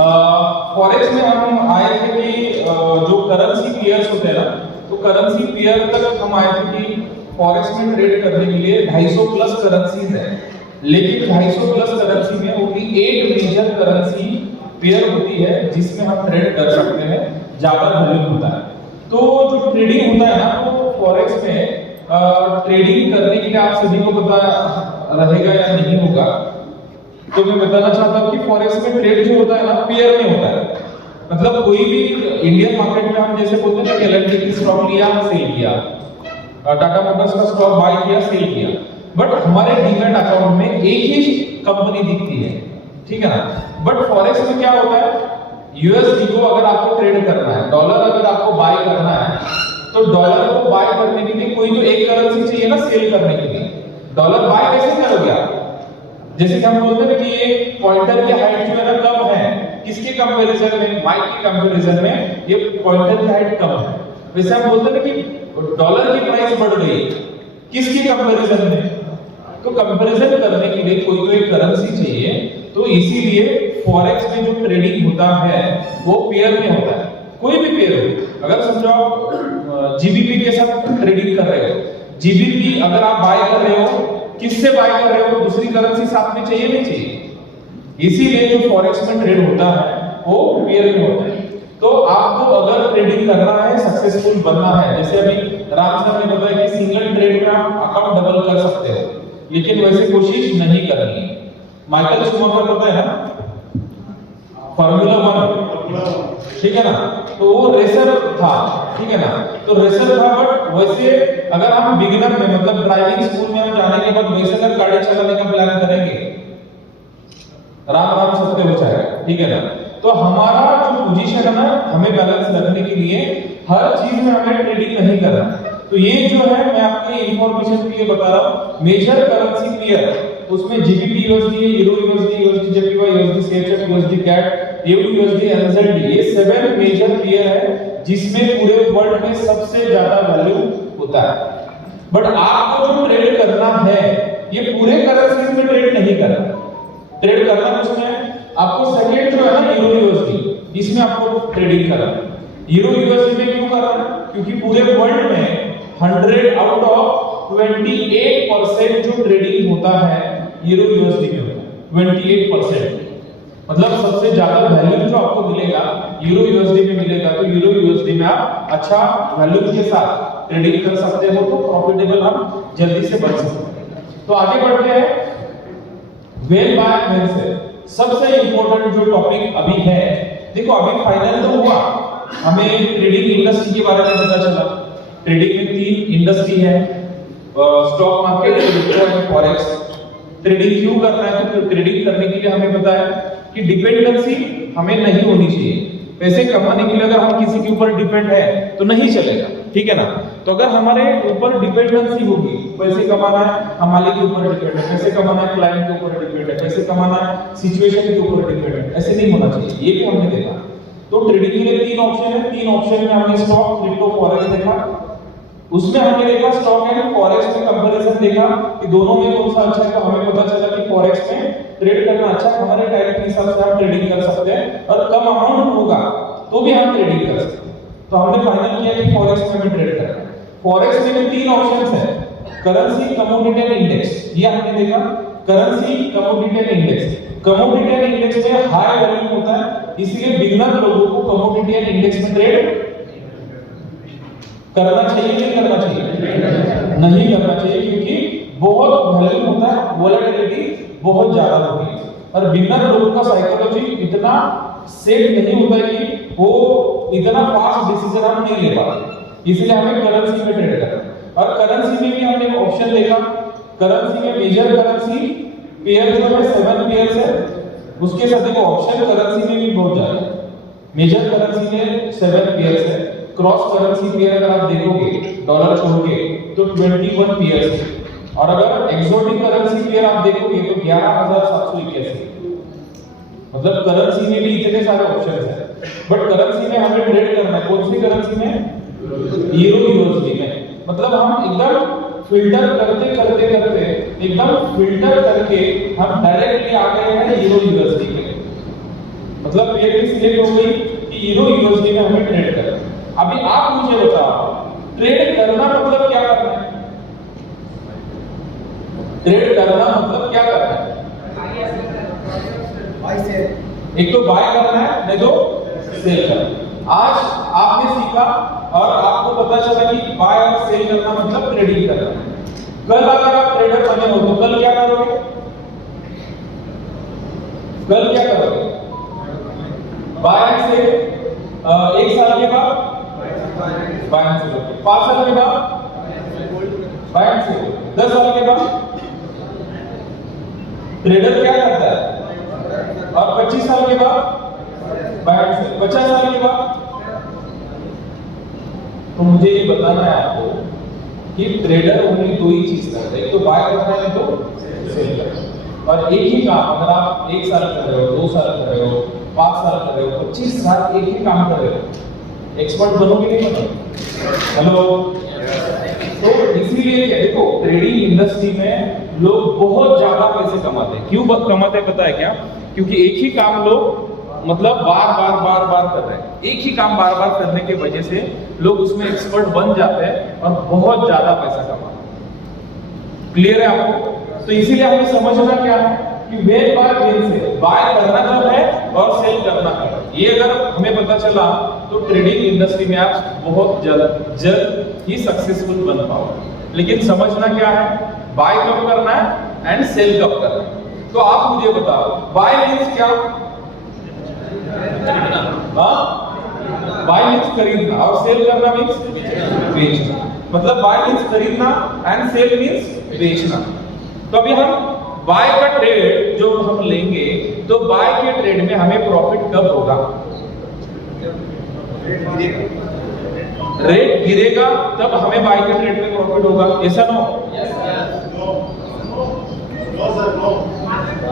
Forex में हम आए थे कि जो करेंसी पेयर्स होते हैं ना, तो करेंसी पेयर तक हम आए थे कि फॉरेक्स में ट्रेड करने के लिए 250 प्लस करेंसीज है, लेकिन 250 प्लस करेंसी में ओनली एक मेजर करेंसी पेयर होती है जिसमें हम ट्रेड कर सकते हैं, ज्यादा वैल्यू होता है। तो जो ट्रेडिंग होता है ना, तो फॉरेक्स में ट्रेडिंग करने के लिए आप सभी को पता रहेगा या नहीं होगा, तो मैं बताना चाहता हूं कि फॉरेक्स में ट्रेड जो होता है ना, पेयर में होता है। मतलब कोई भी इंडियन मार्केट में हम जैसे बोलते हैं कि एलएनटी की स्टॉक लिया, सेल किया, टाटा मोटर्स का स्टॉक बाय किया, सेल किया, बट हमारे डीमैट अकाउंट में एक ही कंपनी दिखती है, ठीक है ना। बट फॉरेक्स में क्या होता है, यूएसडी को अगर आपको ट्रेड करना है, डॉलर अगर आपको बाय करना है, तो डॉलर को बाय करने के लिए कोई तो एक करेंसी चाहिए ना सेल करने के लिए। डॉलर बाय कैसे करोगे आप? जैसे कि हम बोलते हैं कि ये पॉइंटर की हाइट जो है ना कम है, किसके कंपैरिजन में? माइक के कंपैरिजन में ये पॉइंटर की हाइट कम है। वैसे हम बोलते हैं कि डॉलर की प्राइस बढ़ गई, किसके कंपैरिजन में? तो कंपैरिजन करने के लिए कोई तो एक करेंसी चाहिए, तो इसीलिए फॉरेक्स में जो ट्रेडिंग होता है वो पेयर में होता है, कोई भी पेयर हो। अगर समझो आप जीबीपी के साथ ट्रेडिंग कर रहे हो, जीबीपी अगर आप बाय कर रहे हो, किससे बाय कर रहे हो? दूसरी करेंसी साथ में चाहिए, नहीं चाहिए? इसीलिए जो फॉरेक्स में ट्रेड होता है वो पेयर में होता है। तो आपको अगर ट्रेडिंग करना है, सक्सेसफुल बनना है, जैसे अभी राम सर ने बताया कि सिंगल ट्रेड में आप अकाउंट डबल कर सकते हो, लेकिन वैसे कोशिश नहीं करनी है। माइकल शूमाकर पता है ना, फार्मूला 1, ठीक है ना, तो वो रेसर था, ठीक है ना, तो रेसर था। बट वैसे अगर हम बिगिनर में, मतलब ड्राइविंग स्कूल में हम जाने के बाद वैसे अगर गाड़ी चलाने का प्लान करेंगे, राम राम सबके हो जाएगा, ठीक है ना। तो हमारा जो पोजीशन है ना, हमें बैलेंस रखने के लिए हर चीज में हमें ट्रेडिंग नहीं करना। तो ये जो है मैं आपके इंफॉर्मेशन के लिए बता रहा हूं, मेजर करेंसी पेयर, उसमें GBP USD, euro USD, USD JPY, USD CHF, USD CAD, AU USD, NZD, ये 7 मेजर पेयर है जिसमें पूरे वर्ल्ड में सबसे ज्यादा वैल्यू होता है। बट आपको जो ट्रेड करना है, ये पूरे करेंसीज में ट्रेड नहीं करना। ट्रेड करना उसमें आपको सेकंड जो है ना, यूरो यूएसडी, इसमें आपको ट्रेडिंग करना है। यूरो यूएसडी में क्यों करना? क्योंकि पूरे वर्ल्ड में 100 आउट ऑफ 28% जो ट्रेडिंग होता है यूरो यूएसडी में होता है, 28%। मतलब सबसे ज्यादा वैल्यू जो आपको मिलेगा यूरो यूएसडी में मिलेगा। तो यूरो यूएसडी में आप अच्छा वैल्यू के साथ ट्रेडिंग कर सकते हो, तो प्रॉफिटेबल हम जल्दी से बन सकते हैं। तो आगे बढ़ते हैं, वेल बाय वेल सेल। सबसे इंपॉर्टेंट जो टॉपिक अभी है, देखो अभी फाइनल तो हुआ, हमें ट्रेडिंग इंडस्ट्री के बारे में पता चला। ट्रेडिंग में 3 इंडस्ट्री है, स्टॉक मार्केट, क्रिप्टो और फॉरेक्स। ट्रेडिंग क्यों करना है? तो ट्रेडिंग करने के लिए हमें पता है कि डिपेंडेंसी हमें नहीं होनी चाहिए। पैसे कमाने के लिए अगर हम किसी के ऊपर डिपेंड है तो नहीं चलेगा, ठीक है ना। तो अगर हमारे ऊपर डिपेंडेंसी होगी, पैसे कमाना है हमारे के ऊपर डिपेंड है, पैसे कमाना है क्लाइंट के ऊपर डिपेंड है, पैसे कमाना है सिचुएशन के ऊपर डिपेंड है, ऐसे नहीं होना चाहिए। ये भी हमने देखा। तो ट्रेडिंग के लिए 3 ऑप्शन है, 3 ऑप्शन में हमने स्टॉक, क्रिप्टो, फॉरेक्स देखा। उसमें हमने देखा स्टॉक एंड फॉरेक्स में कंपैरिजन देखा कि दोनों में कौन सा अच्छा है। तो हमें पता चला कि फॉरेक्स में ट्रेड करना अच्छा है, हमारे टाइप के हिसाब से हम ट्रेडिंग कर सकते हैं, और कम अमाउंट होगा तो भी हम ट्रेडिंग कर सकते हैं। तो हमने फाइनल किया कि फॉरेक्स में भी ट्रेड करना है। फॉरेक्स में भी 3 ऑप्शंस है, करेंसी, कमोडिटी एंड इंडेक्स। ये हमने देखा, currency, commodity and index. Commodity and index में हाई वैल्यू होता है, इसलिए बिगिनर लोगों को कमोडिटी एंड इंडेक्स में ट्रेड करना चाहिए, नहीं करना चाहिए? नहीं करना चाहिए, क्योंकि बहुत वैल्यू होता है, वोलेटिलिटी बहुत ज्यादा होती है, और बिगिनर लोगों का साइकोलॉजी इतना सेट नहीं होता है कि वो इतना फास्ट डिसीजन हम नहीं ले पाते, इसलिए हमें करेंसी में ट्रेड करना है। और करेंसी में भी हमने एक ऑप्शन देखा, करेंसी में मेजर करेंसी पेयर जो है 7 पेयर्स है, उसके साथ एक ऑप्शन करेंसी में भी बहुत ज्यादा है। मेजर करेंसी में 7 पेयर्स है, क्रॉस करेंसी पेयर अगर आप देखोगे डॉलर छोड़ के तो 21 पेयर्स है, और अगर एक्सोटिक करेंसी पेयर आप देखोगे तो 11,781। मतलब करेंसी में भी इतने सारे ऑप्शंस हैं, बट करेंसी में हमें ट्रेड करना है कौन सी करेंसी में? यूरो यूएसडी में। मतलब हम एकदम फिल्टर करते करते करते एकदम फिल्टर करके हम डायरेक्टली आ गए हैं यूरो यूएसडी में। मतलब पेयर भी सिलेक्ट हो गई कि यूरो यूएसडी में हमें ट्रेड करना है। अभी आप मुझे बताओ ट्रेड करना मतलब क्या करना है? ट्रेड करना मतलब क्या करना है? एक तो बाय करना है, नहीं तो सेल करना है। आज आपने सीखा और आपको पता चला कि बाय और सेल करना मतलब ट्रेडिंग करना है। कल अगर आप ट्रेडर बने हो तो कल क्या करोगे? कल क्या करोगे? Bye and cell. 1 साल के बाद बाय एंड सेल, 5 साल के बाद बाय एंड सेल, 10 साल के बाद ट्रेडर क्या करता है? और 25 साल के बाद बाय एंड सेल, 50 साल के बाद। तो मुझे ये बताना है आपको कि ट्रेडर ओनली 2 ही चीज करता है, एक तो बाय करता है, तो सेल करता है। और एक ही काम अगर आप 1 साल कर रहे हो, 2 साल कर रहे हो, 5 साल कर रहे हो, 25 साल एक ही काम कर रहे हो, एक्सपर्ट बनोगे नहीं बनोगे? हेलो। तो इसीलिए देखो ट्रेडिंग इंडस्ट्री में लोग बहुत ज्यादा पैसे कमाते हैं। क्यों कमाते हैं पता है क्या? क्योंकि एक ही काम लोग मतलब बार बार कर रहे हैं। एक ही काम बार बार करने की वजह से लोग उसमें एक्सपर्ट बन जाते हैं और बहुत ज्यादा पैसा कमाते हैं। क्लियर है आपको? तो इसीलिए हमें समझना क्या है कि वेन बाय वेन से बाय करना कब है और सेल करना है। ये अगर हमें पता चला तो ट्रेडिंग इंडस्ट्री में आप बहुत जल्द ही सक्सेसफुल बन पाओगे। लेकिन समझना क्या है, बाय कब करना है एंड सेल कब करना है। तो आप मुझे बताओ बाय मींस क्या? बाय मींस खरीदना और सेल करना मींस बेचना। मतलब बाय मींस खरीदना एंड सेल मींस बेचना। तो अभी हम बाय का ट्रेड जो हम लेंगे तो बाय के ट्रेड में हमें प्रॉफिट कब होगा? रेट गिरेगा तब हमें बाय के ट्रेड में प्रॉफिट होगा। ऐसा नो?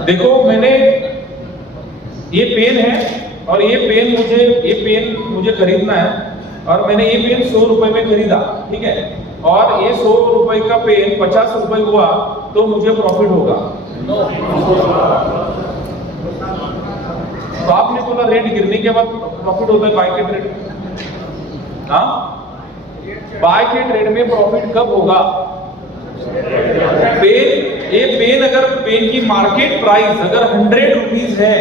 देखो मैंने ये पेन है और ये पेन मुझे खरीदना है और मैंने ये पेन 100 रुपए में खरीदा, ठीक है? और ये 100 रुपए का पेन 50 रुपए हुआ तो मुझे प्रॉफिट होगा। तो आपने बोला रेट गिरने के बाद प्रॉफिट होता है बाय के ट्रेड में। हाँ, बाय के ट्रेड में प्रॉफिट कब होगा? पेन अगर पेन की मार्केट प्राइस अगर 100 रुपीज है,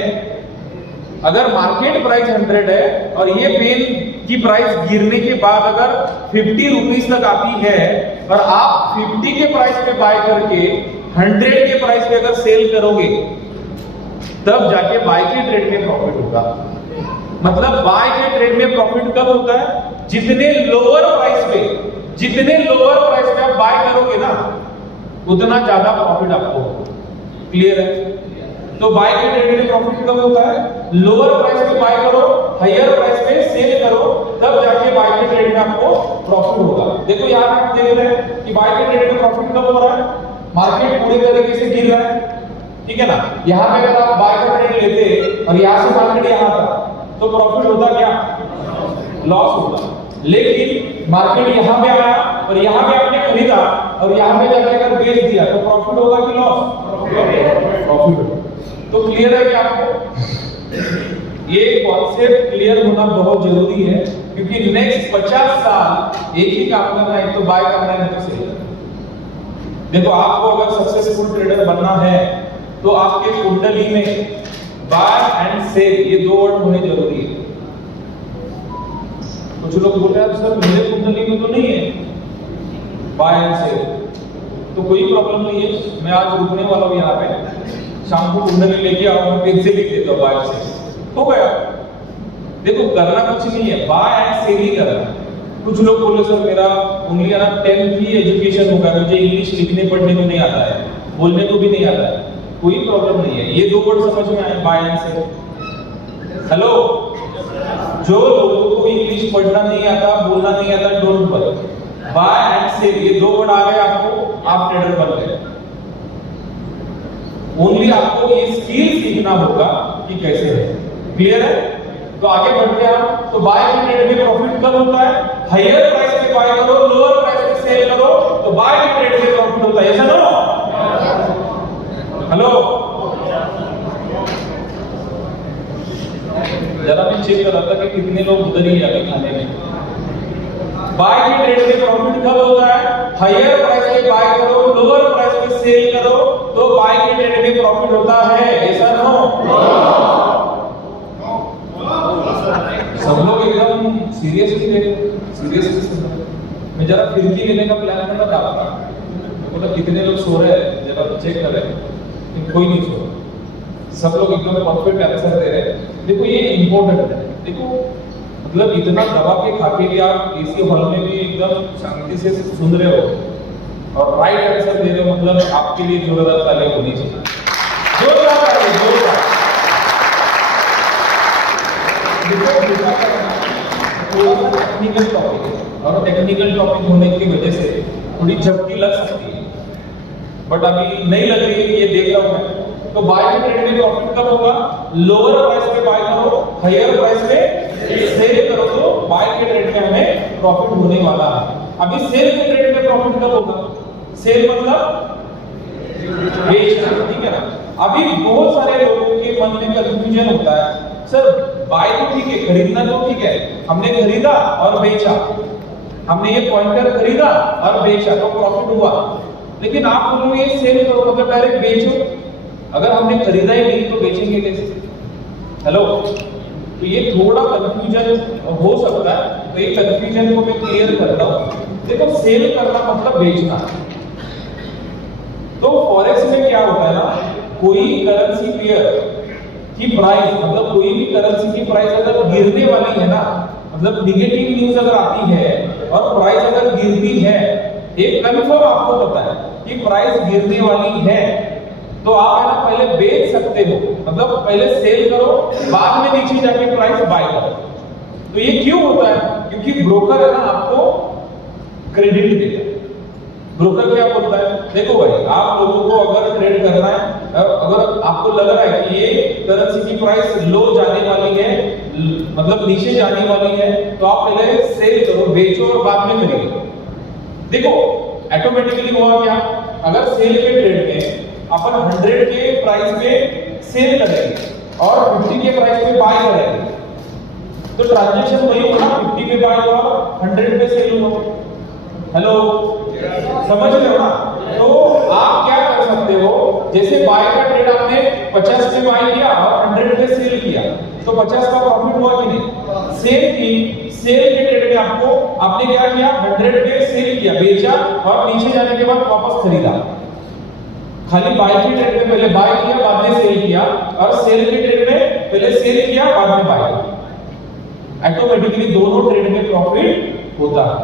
अगर मार्केट प्राइस 100 है और ये पेन की प्राइस गिरने के बाद अगर 50 रुपीज तक आती है और आप 50 के प्राइस पे बाय करके 100 के प्राइस पे अगर सेल करोगे तब जाके बाय के ट्रेड में प्रॉफिट होगा। मतलब बाय के ट्रेड में प्रॉफिट कब होता है? जितने लोअर प्राइस पे आप बाय करोगे ना उतना ज्यादा प्रॉफिट आपको होगा। क्लियर है? तो बाय के ट्रेड में प्रॉफिट कब होता है? लोअर प्राइस पे बाय करो, हायर प्राइस पे सेल करो, तब जाके बाय के ट्रेड में आपको प्रॉफिट होगा। देखो यहां आप देख रहे हैं कि बाय के ट्रेड में प्रॉफिट कब हो रहा है? मार्केट पूरी तरीके से गिर रहा है, ठीक है ना? यहां पे अगर आप बाय का ट्रेड लेते और यहां से मार्केट यहां था तो प्रॉफिट होता क्या? लॉस होता। लेकिन मार्केट यहां पे आया और यहां पे आपने खरीदा और यहां पे जाके अगर बेच दिया तो प्रॉफिट होगा कि लॉस? प्रॉफिट होगा। तो क्लियर है क्या आपको? ये कॉन्सेप्ट क्लियर होना बहुत जरूरी है क्योंकि नेक्स्ट 50 साल एक ही काम करना है, तो बाय करना है तो सेल। देखो आपको अगर सक्सेसफुल ट्रेडर बनना है तो आपके कुंडली में बाय एंड सेल ये 2 वर्ड होने जरूरी है। कुछ लोग बोल रहे हैं सर मेरे कुंडली में तो नहीं है बाय एंड सेल, तो कोई प्रॉब्लम नहीं है। मैं आज रुकने वाला हूं यहाँ पे, शाम को कुंडली लेके आओ, मैं पेन से लिख देता हूं बाय से हो गया। देखो करना कुछ नहीं है, बाय एंड सेल ही करना। कुछ लोग बोले सर मेरा ओनली 10th की एजुकेशन होगा, मुझे इंग्लिश लिखने पढ़ने को नहीं आता है, बोलने को भी नहीं आता है, कोई प्रॉब्लम नहीं है। ये 2 वर्ड समझ में आए बाय एंड सेल? हेलो, जो लोगों को इंग्लिश पढ़ना नहीं आता, बोलना नहीं आता, don't worry, bye and sell ये 2 वर्ड आ गए आपको, आप ट्रेडर बन गए। ओनली आपको ये स्किल सीखना होगा कि कैसे है। क्लियर है? तो आगे बढ़ते हैं हम। तो बाय के ट्रेड में प्रॉफिट कब होता है? हायर प्राइस पे बाय करो, लोअर प्राइस पे सेल करो, तो बाय के ट्रेड में प्रॉफिट होता है। ऐसा ना? हेलो, जरा मैं चेक कर रहा था कि कितने लोग उधर ही अभी खाने में। बाय के ट्रेड में प्रॉफिट कब होता है? हायर प्राइस पे बाय करो, लोअर प्राइस पे सेल करो तो बाय के ट्रेड में प्रॉफिट होता है। ऐसा नो? सब लोग एकदम सीरियसली ले, सीरियसली सुन। मैं जरा फिरकी लेने का प्लान करना चाहता था, मतलब कितने लोग सो रहे हैं जरा चेक कर रहे हैं, कोई नहीं सो रहा, सब लोग एकदम परफेक्ट आंसर दे रहे हैं। देखो ये इंपॉर्टेंट है। देखो मतलब इतना दबा के खा के भी आप एसी हॉल में भी एकदम शांति से सुन रहे हो और राइट आंसर दे रहे हो, मतलब आपके लिए जोरदार तालियां होनी चाहिए। जोरदार तालियां, जोरदार। देखो थोड़ा सा टेक्निकल टॉपिक है और टेक्निकल टॉपिक होने की वजह से थोड़ी झपकी लग सकती है, बट अभी नहीं लग रही है, ये देख रहा हूं मैं। तो बाय के ट्रेड में प्रॉफिट कब होगा? लोअर प्राइस पे बाय करो, हायर प्राइस पे सेल करो तो बाय के ट्रेड में हमें प्रॉफिट होने वाला है। अभी सेल के ट्रेड में प्रॉफिट कब होगा? सेल मतलब बेचना, ठीक है ना? अभी बहुत सारे लोगों के मन में कंफ्यूजन होता है, सर बाय तो ठीक है, खरीदना तो ठीक है, हमने खरीदा और बेचा, हमने ये पॉइंटर खरीदा और बेचा तो प्रॉफिट हुआ, लेकिन आप बोलोगे सेल करो मतलब डायरेक्ट बेचो। अगर हमने खरीदा ही नहीं तो बेचेंगे कैसे? हेलो, तो ये थोड़ा कंफ्यूजन हो सकता है, तो ये कंफ्यूजन को मैं क्लियर करता हूं। देखो सेल करना मतलब बेचना। तो फॉरेक्स में क्या होता है ना, कोई करेंसी पेयर की प्राइस, मतलब कोई भी करेंसी की प्राइस अगर गिरने वाली है ना, मतलब निगेटिव न्यूज अगर आती है और प्राइस अगर गिरती है, एक कंफर्म आपको पता है कि प्राइस गिरने वाली है, तो आप है ना पहले बेच सकते हो, मतलब पहले सेल करो, बाद में नीचे जाके प्राइस बाय करो। तो ये क्यों होता है? क्योंकि ब्रोकर है ना आपको क्रेडिट देता है। ब्रोकर क्या बोलता है, देखो भाई आप लोगों को अगर ट्रेड करना है, अगर आपको लग रहा है कि ये करेंसी की प्राइस लो जाने वाली है, मतलब नीचे जाने वाली है, तो आप पहले सेल करो, बेचो और बाद में खरीदो। देखो ऑटोमेटिकली हुआ क्या, अगर सेल के ट्रेड में अपन 100 के प्राइस पे सेल करेंगे और 50 के प्राइस पे बाय करेंगे, तो ट्रांजैक्शन वही होगा, 50 पे बाय हुआ, 100 पे सेल हुआ। हेलो, समझ रहे हो ना? तो आप क्या कर सकते हो, जैसे बाय का ट्रेड आपने 50 पे बाय किया और 100 पे सेल किया, तो 50 का प्रॉफिट हुआ कि नहीं? सेल की सेल के ट्रेड में आपको आपने क्या किया, 100 पे सेल किया, बेचा और नीचे जाने के बाद वापस खरीदा। खाली बाय के ट्रेड में पहले बाय किया, बाद में सेल किया, और सेल के ट्रेड में पहले सेल किया, बाद में बाय किया। ऑटोमेटिकली दोनों ट्रेड में प्रॉफिट होता है।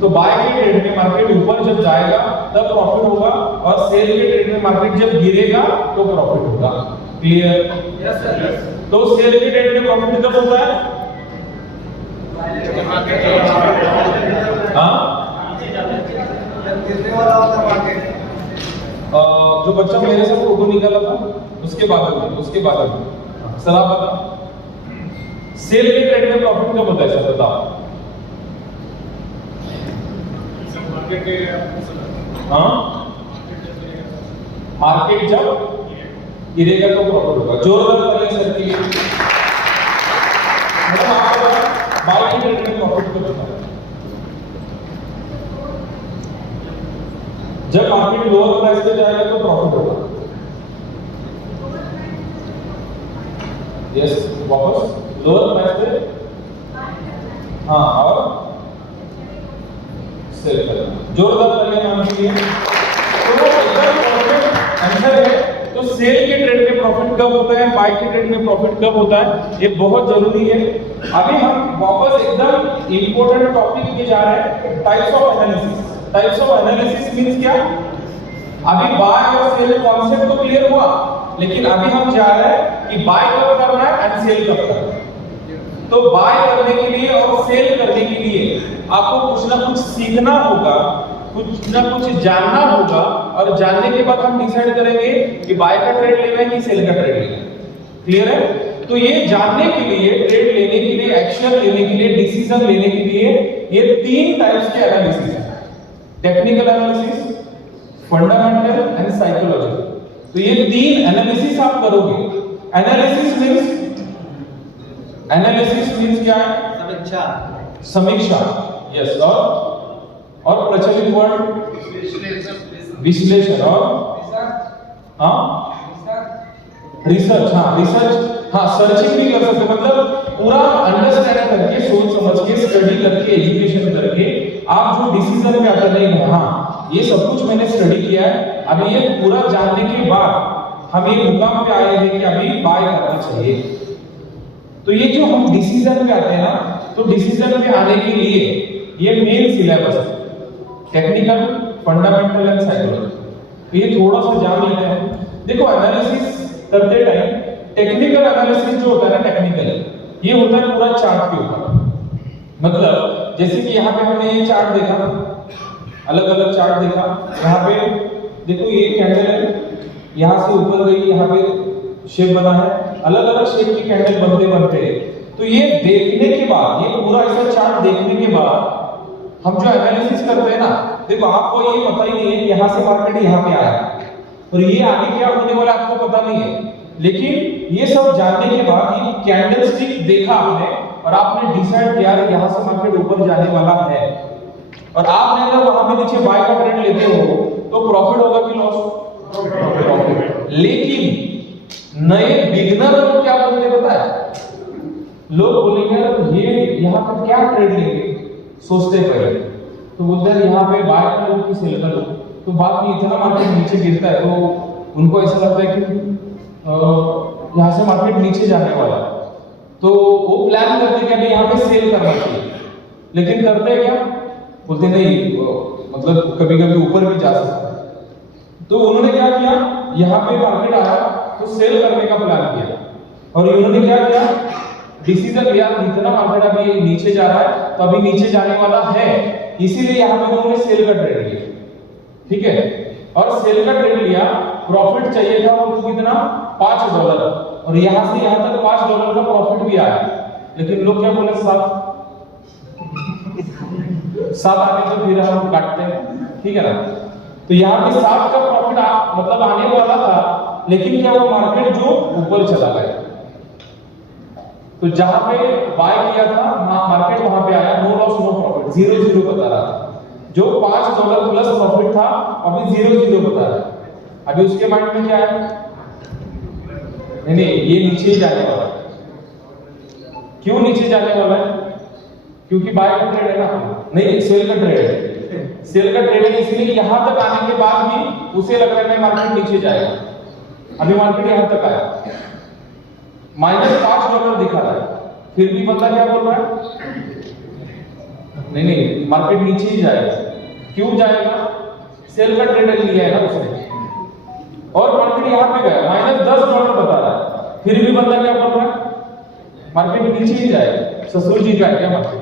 तो बाय के ट्रेड में मार्केट ऊपर जब जाएगा तब प्रॉफिट होगा, और सेल के ट्रेड में मार्केट जब गिरेगा तो प्रॉफिट होगा। क्लियर? Yes sir. तो सेल के ट्रेड में प्रॉफिट कब होता है? हाँ, जो बच्चा मेरे से फोटो निकाला था उसके बाद में सर आप बताओ, सेल के ट्रेड में प्रॉफिट कब होता है सर, बताओ। हाँ, मार्केट जब गिरेगा तो प्रॉफिट होगा। जोरदार तालियां सर के लिए। मतलब आपको बाय के ट्रेड में प्रॉफिट कब होता है? जब मार्केट लोअर प्राइस पे जाएगा तो प्रॉफिट होगा। यस, वापस लोअर प्राइस पे, हाँ, और सेल करना। जोरदार तालियां नाम के लिए। तो एकदम परफेक्ट आंसर है। तो सेल के ट्रेड में प्रॉफिट कब होता है, बाय के ट्रेड में प्रॉफिट कब होता है, ये बहुत जरूरी है। अभी हम वापस एकदम इंपॉर्टेंट टॉपिक पे जा रहे हैं, types of analysis. Types of analysis means क्या? अभी बाय और सेल कॉन्सेप्ट तो क्लियर हुआ, लेकिन अभी हम जा रहे हैं कि बाय कब करना है एंड सेल कब करना है। तो बाय करने के लिए और सेल करने के लिए आपको कुछ ना कुछ सीखना होगा, कुछ ना कुछ जानना होगा, और जानने के बाद हम डिसाइड करेंगे कि बाय का ट्रेड लेना है कि सेल का ट्रेड लेना है। क्लियर है? तो ये जानने के लिए, ट्रेड लेने के लिए, एक्शन लेने के लिए, डिसीजन लेने के लिए ये 3 टाइप्स के एनालिसिस है। Technical analysis, fundamental and psychological. तो ये 3 एनालिसिस आप करोगे। एनालिसिस मींस एनालिसिस मींस क्या है? समीक्षा। समीक्षा, यस। और प्रचलित वर्ड विश्लेषण और रिसर्च। रिसर्च, सर्चिंग भी कर सकते, मतलब पूरा अंडरस्टैंड करके, सोच समझ के, स्टडी करके, एजुकेशन करके आप जो डिसीजन पे आते नहीं, हाँ ये सब कुछ मैंने स्टडी किया है, अभी ये पूरा जानने के बाद हम ये मुकाम पे आए हैं कि अभी बाय करना चाहिए। तो ये जो हम डिसीजन पे आते हैं ना, तो डिसीजन पे आने के लिए ये मेन सिलेबस है, टेक्निकल, फंडामेंटल एंड साइकोलॉजी। तो ये थोड़ा सा जान लेते हैं। देखो एनालिसिस करते टाइम टेक्निकल एनालिसिस जो होता है ना, टेक्निकल ये होता है पूरा चार्ट के ऊपर। मतलब जैसे कि यहाँ पे हमने ये चार्ट देखा, अलग अलग चार्ट देखा, यहाँ पे देखो ये कैंडल है, यहाँ से ऊपर गई, यहाँ पे शेप बना है, अलग अलग शेप की कैंडल बनते बनते। तो ये देखने के बाद, ये पूरा ऐसा चार्ट देखने के बाद हम जो एनालिसिस करते हैं ना, देखो आपको ये पता ही नहीं है कि यहाँ से मार्केट यहाँ पे आया और ये आगे क्या होने वाला आपको पता नहीं है, लेकिन ये सब जानने के बाद ये कैंडलस्टिक देखा आपने और आपने डिसाइड किया कि यहाँ से मार्केट ऊपर जाने वाला है, और आपने अगर वहां पे नीचे बाय का ट्रेड लेते हो तो प्रॉफिट होगा कि लॉस? प्रॉफिट। लेकिन नए बिगिनर लोग क्या बोलते हैं पता है? लोग बोलेंगे ये यहाँ पे क्या ट्रेड लेंगे, सोचते पहले तो बोलते हैं यहाँ पे बाय कर लो कि सेल कर लो। तो बात नहीं, इतना मार्केट नीचे गिरता है तो उनको ऐसा लगता है कि यहाँ से मार्केट नीचे जाने वाला है, तो वो प्लान करते हैं कि अभी यहाँ पे सेल करना चाहिए, लेकिन करते हैं क्या? बोलते नहीं, मतलब कभी कभी ऊपर भी जा सकता है। तो उन्होंने क्या किया, यहाँ पे मार्केट आया तो सेल करने का प्लान किया, और इन्होंने क्या किया, डिसीजन लिया इतना मार्केट अभी नीचे जा रहा है तो अभी नीचे जाने वाला है, इसीलिए यहाँ पे उन्होंने सेल का ट्रेड लिया। ठीक है, और सेल का ट्रेड लिया, प्रॉफिट चाहिए था उनको कितना? $5, और यहाँ से यहाँ तक $5 का प्रॉफिट भी आया, लेकिन लोग क्या बोले, 7 आने तो फिर हम काटते हैं, ठीक है ना। तो यहाँ पे 7 का प्रॉफिट मतलब आने वाला था, लेकिन क्या वो मार्केट जो ऊपर चला गया, तो जहां पे बाय किया था मार्केट वहां पे आया, नो लॉस नो प्रॉफिट, 0-0 बता रहा था। जो $5 प्लस प्रॉफिट था अभी 0-0 बता रहा है। अभी उसके माइंड में क्या है? नहीं, ये नीचे ही जाने वाला है। क्यों नीचे जाने वाला है? क्योंकि बाय का ट्रेड है ना, नहीं सेल का ट्रेड है। सेल का ट्रेड है, इसलिए यहां तक आने के बाद भी उसे लग रहा है मार्केट नीचे जाएगा। अभी मार्केट यहां तक आया, -$5 दिखा रहा है, फिर भी बंदा क्या बोल रहा है? नहीं, मार्केट नीचे ही जाएगा। क्यों जाएगा? सेल का ट्रेड लिया है ना उसने, और मार्केट यहां पे गया, -$10 बता रहा है, फिर भी बंदा क्या बोल रहा है? मार्केट नीचे ही जाएगा। ससुर जी का क्या मार्केट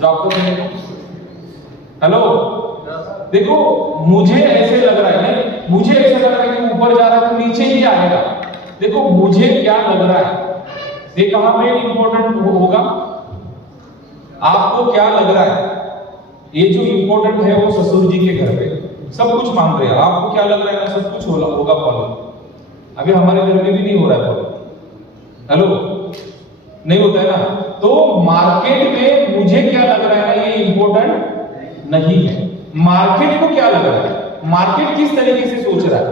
जॉब तो नहीं। हेलो, देखो मुझे ऐसे लग रहा है, नहीं मुझे ऐसे लग रहा है कि ऊपर जा रहा है तो नीचे ही आएगा। देखो मुझे क्या लग रहा है, ये कहां पे इंपॉर्टेंट होगा? आपको क्या लग रहा है? ये जो इंपॉर्टेंट है वो ससुर जी के घर पे सब कुछ मांग रहे हैं, आपको क्या लग रहा है? सब कुछ होगा फॉलो। अभी हमारे घर में भी नहीं हो रहा है फॉलो। हेलो, नहीं होता है ना। तो मार्केट में मुझे क्या लग रहा है, ये इंपॉर्टेंट नहीं है। मार्केट को क्या लग रहा है, मार्केट किस तरीके से सोच रहा है,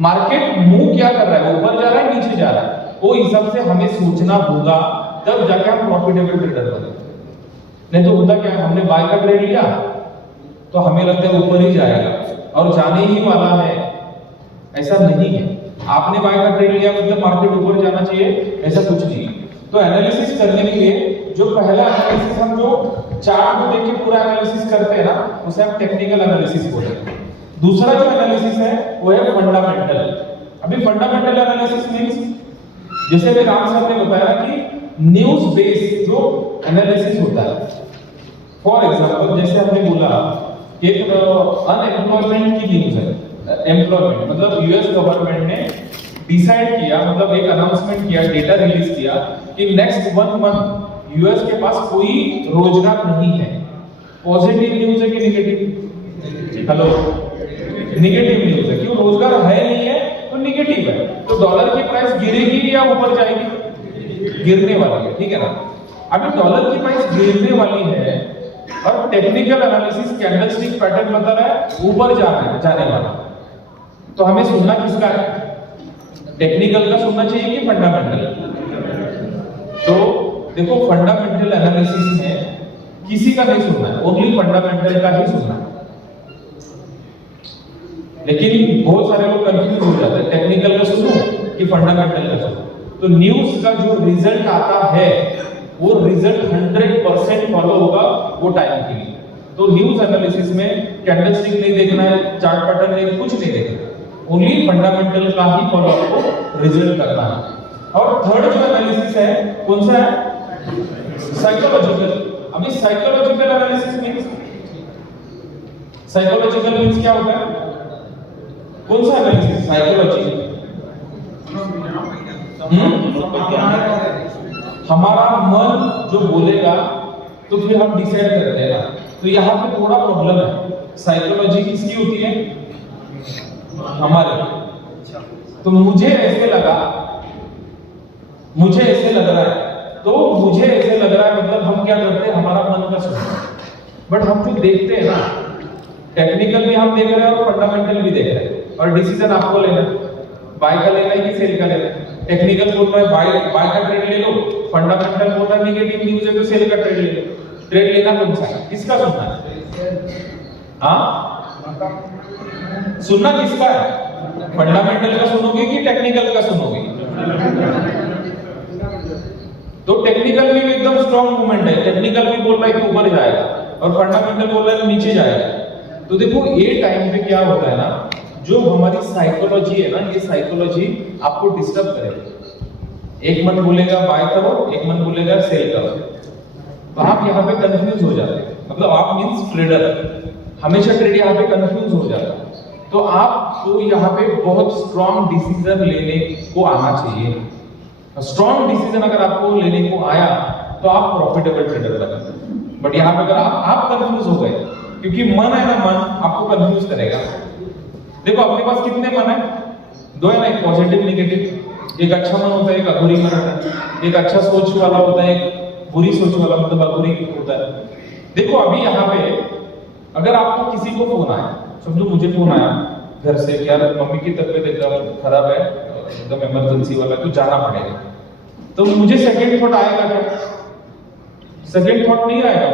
मार्केट मूव क्या कर रहा है, ऊपर जा रहा है नीचे जा रहा है, वो हिसाब से हमें सोचना होगा, तब जाके हम प्रॉफिटेबल ट्रेडर बनेंगे। नहीं तो होता क्या, हमने बाय का ट्रेड लिया तो हमें लगता है ऊपर ही जाएगा और जाने ही वाला है, ऐसा नहीं है। आपने बाय का ट्रेड लिया मतलब मार्केट ऊपर जाना चाहिए, ऐसा कुछ नहीं। तो एनालिसिस करने के लिए जो पहला एनालिसिस हम जो चार्ट को देख के पूरा एनालिसिस करते हैं ना, उसे हम टेक्निकल एनालिसिस बोलते हैं। दूसरा जो एनालिसिस है वो है फंडामेंटल। अभी फंडामेंटल एनालिसिस मींस, जैसे मैं राम साहब ने बताया कि न्यूज बेस्ड जो एनालिसिस होता है। फॉर एग्जांपल जैसे हमने बोला एक अनएम्प्लॉयमेंट की न्यूज है, एम्प्लॉयमेंट मतलब यूएस गवर्नमेंट ने डिसाइड किया, मतलब एक अनाउंसमेंट किया, डेटा रिलीज किया कि नेक्स्ट 1 मंथ यूएस के पास कोई रोजगार नहीं है। पॉजिटिव न्यूज है कि नेगेटिव? हेलो, नेगेटिव न्यूज है। क्यों? रोजगार है नहीं है तो नेगेटिव है, तो डॉलर की प्राइस गिरेगी या ऊपर जाएगी? गिरने वाली है, ठीक है ना। अभी डॉलर की प्राइस गिरने वाली है और टेक्निकल एनालिसिस कैंडलस्टिक पैटर्न बता रहा है ऊपर जाने वाला, तो हमें सुनना किसका है? टेक्निकल का सुनना चाहिए कि फंडामेंटल? तो देखो फंडामेंटल एनालिसिस में किसी का नहीं सुनना है, ओनली फंडामेंटल का ही सुनना है। लेकिन बहुत सारे लोग कंफ्यूज हो जाते हैं, टेक्निकल का सुनो कि फंडामेंटल का सुनो। तो न्यूज का जो रिजल्ट आता है वो रिजल्ट 100% फॉलो होगा वो टाइम के लिए। तो न्यूज एनालिसिस में कैंडलस्टिक नहीं देखना है, चार्ट पैटर्न नहीं, कुछ नहीं देखना, ओनली फंडामेंटल का ही फॉलो आपको रिजल्ट करना है। और थर्ड जो एनालिसिस है कौन सा है? साइकोलॉजिकल। अभी psychological analysis means, psychological means क्या होता है? कौन सा एनालिसिस? साइकोलॉजी। हमारा मन जो बोलेगा तो फिर हम डिसाइड करते हैं ना, तो यहाँ पे थोड़ा प्रॉब्लम है। साइकोलॉजी किसकी होती है? हमारे। तो मुझे ऐसे लग रहा है, तो मुझे ऐसे लग रहा है मतलब हम क्या करते हैं, हमारा मन का सुनते हैं। बट हम जो देखते हैं ना, टेक्निकल भी हम देख रहे हैं और फंडामेंटल भी देख रहे हैं, और डिसीजन आपको लेना है, बाय का लेना है कि सेल का लेना है। टेक्निकल बोल रहा है बाय का ट्रेड ले लो, फंडामेंटल बोल रहा है नेगेटिव न्यूज़ है तो सेल का ट्रेड ले लो। ट्रेड लेना कौन सा है? किसका सुनना है? हाँ, सुनना किसका है? फंडामेंटल का सुनोगे कि टेक्निकल का सुनोगे? तो टेक्निकल भी एकदम स्ट्रॉन्ग मूवमेंट है, टेक्निकल भी बोल रहा है कि ऊपर जाएगा और फंडामेंटल बोल रहा है नीचे जाएगा। तो देखो ये टाइम पे क्या होता है ना, जो हमारी साइकोलॉजी है ना, ये साइकोलॉजी आपको डिस्टर्ब करेगी। एक मन बोलेगा बाय करो, एक मन बोलेगा सेल करो, तो आप यहाँ पे कंफ्यूज हो जाते हैं। मतलब आप मींस ट्रेडर, हमेशा ट्रेड यहाँ पे कंफ्यूज हो जाता है। तो आपको यहाँ पे बहुत स्ट्रॉन्ग डिसीजन लेने को आना चाहिए। स्ट्रॉन्ग डिसीजन अगर आपको लेने को आया तो आप प्रॉफिटेबल ट्रेडर बनेंगे। बट यहाँ पे अगर आप कंफ्यूज हो गए, क्योंकि मन है ना, मन आपको कंफ्यूज करेगा। देखो अपने पास कितने मन है? दो है ना, एक पॉजिटिव नेगेटिव। एक अच्छा मन होता है, एक अघोरी मन होता है। एक अच्छा सोच वाला होता है, एक बुरी सोच वाला मतलब अघोरी होता है। देखो अभी यहाँ पे अगर आपको किसी को फोन आया, समझो मुझे फोन आया घर से, क्या मम्मी की तबीयत एकदम खराब है, एकदम इमरजेंसी वाला, तो जाना पड़ेगा, तो मुझे सेकंड थॉट आएगा क्या? सेकंड थॉट नहीं आएगा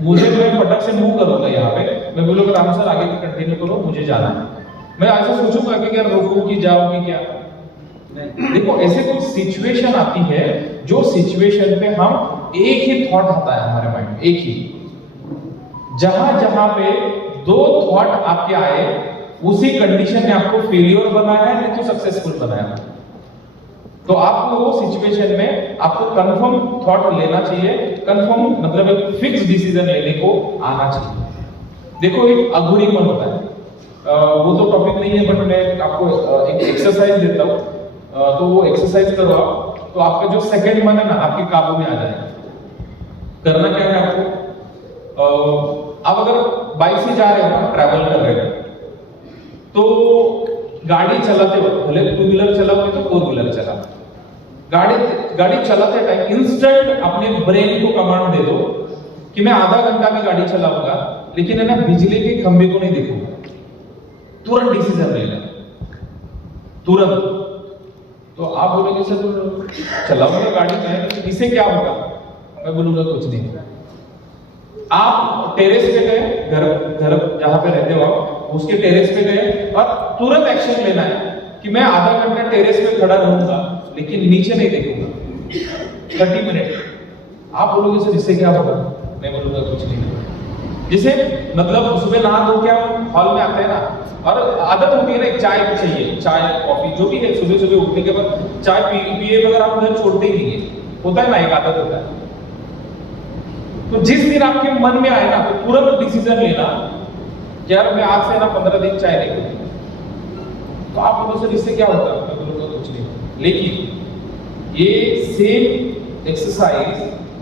मुझे मैं फटक से मूव करूंगा यहाँ पे, मैं बोलूंगा राम सर आगे कंटिन्यू करो, मुझे जाना है। मैं ऐसा सोचूंगा कि क्या रोकूं कि जाऊंगी क्या? देखो ऐसे कुछ सिचुएशन आती है, जो सिचुएशन पे हम एक ही थॉट आता है हमारे माइंड में, एक ही। जहां पे दो थॉट आपके आए, उसी कंडीशन ने आपको फेलियर बनाया है, नहीं तो सक्सेसफुल बनाया है। तो आपको वो सिचुएशन में आपको कंफर्म थॉट लेना चाहिए, कंफर्म मतलब एक फिक्स डिसीजन लेने को आना चाहिए। देखो एक अघोरी मन होता है, वो तो टॉपिक नहीं है, बट मैं आपको एक एक्सरसाइज देता हूँ, तो वो एक्सरसाइज करो आप, तो आपका जो सेकंड मन है ना, आपके काबू में आ जाएगा। करना क्या है आपको, आप अगर बाइक से जा रहे हो ना, ट्रैवल कर रहे हो, तो गाड़ी चलाते वक्त, भले टू व्हीलर चला हो तो फोर व्हीलर चला, गाड़ी चलाते टाइम इंस्टेंट अपने ब्रेन को कमांड दे दो कि मैं आधा घंटा में गाड़ी चलाऊंगा, लेकिन है ना बिजली के खंभे को नहीं देखूंगा। तुरंत डिसीजन लेना, तुरंत। तो आप बोलोगे सर चलाऊंगा गाड़ी में, इससे क्या होगा? मैं बोलूंगा कुछ नहीं। आप टेरेस पे गए, घर जहां पे रहते हो आप, उसके टेरेस पे गए और तुरंत एक्शन लेना है कि मैं आधा घंटा टेरेस पे खड़ा रहूंगा, लेकिन नीचे नहीं देखूंगा 30 मिनट। आप बोलोगे सर इससे क्या होगा? मैं बोलूंगा कुछ नहीं। जिसे मतलब सुबह नहा धो के हम हॉल में आते हैं ना, और आदत होती है ना चाय चाहिए, चाय कॉफी जो भी है, सुबह सुबह उठने के बाद चाय पिए बगैर आप घर छोड़ते ही नहीं है, होता है ना, एक आदत होता है। तो जिस दिन आपके मन में आए ना, तो तुरंत डिसीजन लेना कि यार मैं आज से ना 15 दिन चाय नहीं पीऊंगा। तो आप बोलो सर इससे क्या होता है? मैं बोलूंगा कुछ नहीं। लेकिन ये सेम एक्सरसाइज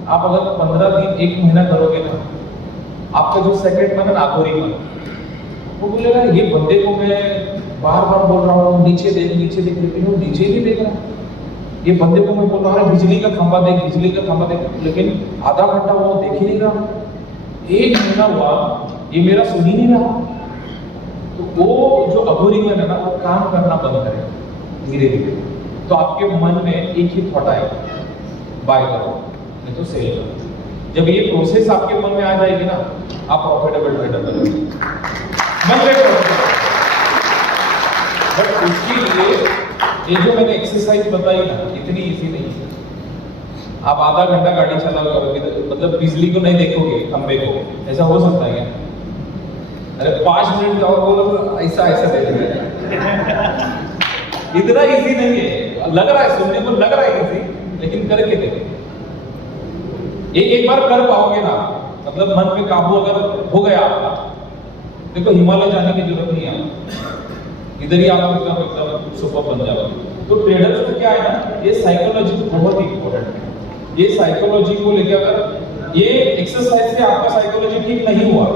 आप अगर 15 दिन 1 महीना करोगे ना, आपका जो सेकंड मन है ना, अघोरी मन, वो बोलेगा ये बंदे को मैं बार बार बोल रहा हूँ नीचे देख, लेकिन वो नीचे ही नहीं देख रहा। ये बंदे को मैं बोल रहा हूँ बिजली का खंभा देख, बिजली का खंभा देख, लेकिन आधा घंटा वो देख ही नहीं रहा। 1 महीना हुआ ये मेरा सुन ही नहीं रहा। तो वो जो अघोरी मन है ना, वो काम करना बंद करे धीरे धीरे। तो आपके मन में एक ही थॉट आएगा, बाय करो नहीं तो सेल करो। जब ये प्रोसेस आपके मन में आ जाएगी ना, आप प्रॉफिटेबल ट्रेडर बनेंगे। मन में बट उसके लिए ये जो मैंने एक्सरसाइज बताई ना, इतनी इजी नहीं है। आप आधा घंटा गाड़ी चलाओगे, मतलब बिजली को नहीं देखोगे, खंबे को, ऐसा हो सकता है क्या? अरे 5 मिनट और बोलो ऐसा ऐसा देखेंगे। इतना इजी नहीं है, लग रहा है सुनने को लग रहा है इजी, लेकिन करके देखो। एक बार कर पाओगे ना, मतलब मन पे काबू अगर हो गया आपका, देखो हिमालय जाने की जरूरत नहीं है, इधर ही आप एकदम सुपर बन जाओगे। तो ट्रेडर्स को क्या है ना, ये साइकोलॉजी बहुत ही इंपॉर्टेंट है। ये साइकोलॉजी को लेकर अगर ये एक्सरसाइज से आपका साइकोलॉजी ठीक नहीं हुआ